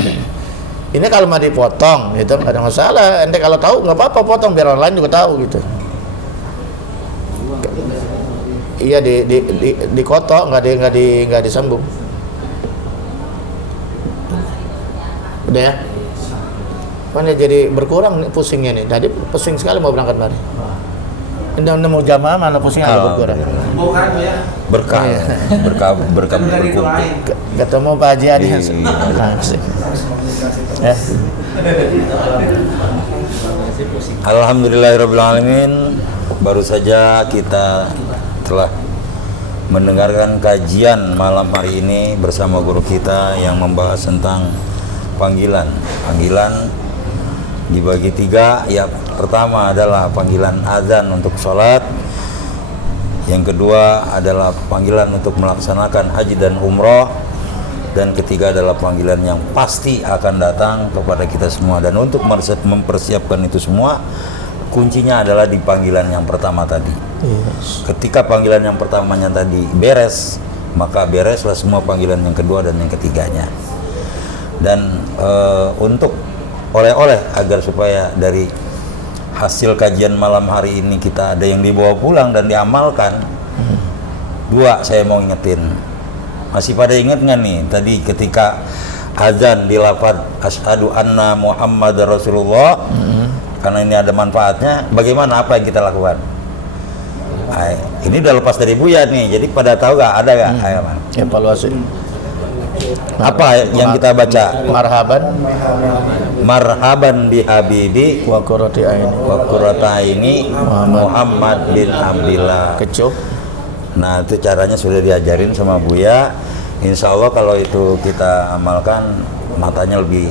Ini kalau mau dipotong itu nggak ada masalah. Ente kalau tahu nggak apa-apa potong biar orang lain juga tahu gitu. Iya dikotok nggak disambung. Udah ya. Mana jadi berkurang nih pusingnya nih. Tadi pusing sekali mau berangkat mari. Udah mau jamaah malah pusingnya agak berkurang. Bukan ya. Berkah berkumpul. Ketemu Pak Haji Adi. Langsung. Ya. Alhamdulillahirrabbilalamin. Baru saja kita telah mendengarkan kajian malam hari ini bersama guru kita yang membahas tentang panggilan dibagi 3. Ya, pertama adalah panggilan azan untuk sholat, yang kedua adalah panggilan untuk melaksanakan haji dan umroh, dan ketiga adalah panggilan yang pasti akan datang kepada kita semua. Dan untuk mempersiapkan itu semua, kuncinya adalah di panggilan yang pertama tadi. Ketika panggilan yang pertamanya tadi beres, maka bereslah semua panggilan yang kedua dan yang ketiganya. Dan untuk oleh-oleh agar supaya dari hasil kajian malam hari ini kita ada yang dibawa pulang dan diamalkan. 2 saya mau ingetin. Masih pada ingat nggak nih tadi ketika azan di lafaz asyhadu anna Muhammad Rasulullah, karena ini ada manfaatnya, bagaimana apa yang kita lakukan? Ini udah lepas dari Buya nih, jadi pada tahu nggak ada nggak? Ayo, Man. Evaluasi. Apa yang kita baca? Marhaban bi habibi Wa qurrati ini Muhammad bin Abdillah. Kecup. Nah, itu caranya sudah diajarin sama Buya. Insya Allah kalau itu kita amalkan, matanya lebih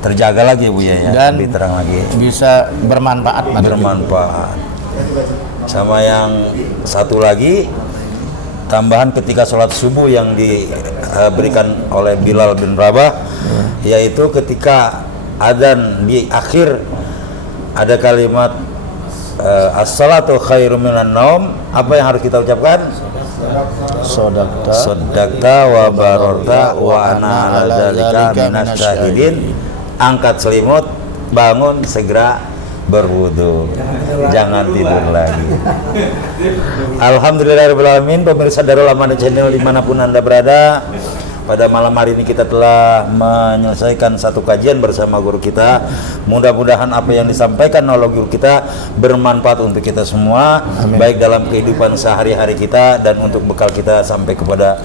terjaga lagi Buya ya, dan lebih terang lagi, bisa bermanfaat. bermanfaat. Sama yang satu lagi, tambahan ketika sholat subuh yang diberikan oleh Bilal bin Rabah, yaitu ketika adzan di akhir ada kalimat as-salatu khairum minan naum. Apa yang harus kita ucapkan? Sodakta wa barorta wa ana ala dzalika minas syahidin. Angkat selimut, bangun, segera berwudu, jangan tidur lagi. Alhamdulillahirrahmanirrahim. Pemirsa Darul Amanah Channel dimanapun Anda berada, pada malam hari ini kita telah menyelesaikan satu kajian bersama guru kita. Mudah-mudahan apa yang disampaikan oleh guru kita bermanfaat untuk kita semua. Amin. Baik dalam kehidupan sehari-hari kita dan untuk bekal kita sampai kepada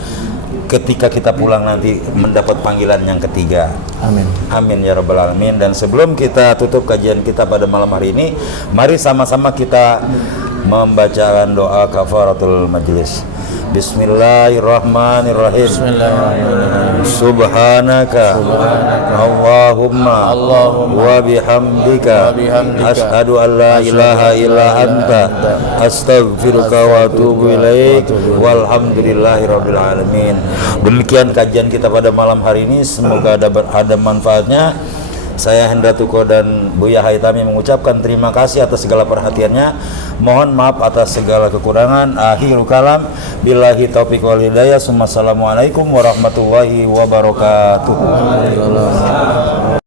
ketika kita pulang nanti mendapat panggilan yang ketiga. Amin. Amin ya rabbal alamin. Dan sebelum kita tutup kajian kita pada malam hari ini, mari sama-sama kita membacakan doa kafaratul majlis. Bismillahirrahmanirrahim. Subhanaka Allahumma wa bihamdika asyhadu an la ilaha illa anta astaghfiruka wa atubu ilaik walhamdulillahi rabbil alamin. Demikian kajian kita pada malam hari ini, semoga ada manfaatnya. Saya Hendra Tuko dan Buya Haitami mengucapkan terima kasih atas segala perhatiannya. Mohon maaf atas segala kekurangan. Akhirul kalam, billahi taufiq wal hidayah. Assalamualaikum warahmatullahi wabarakatuh.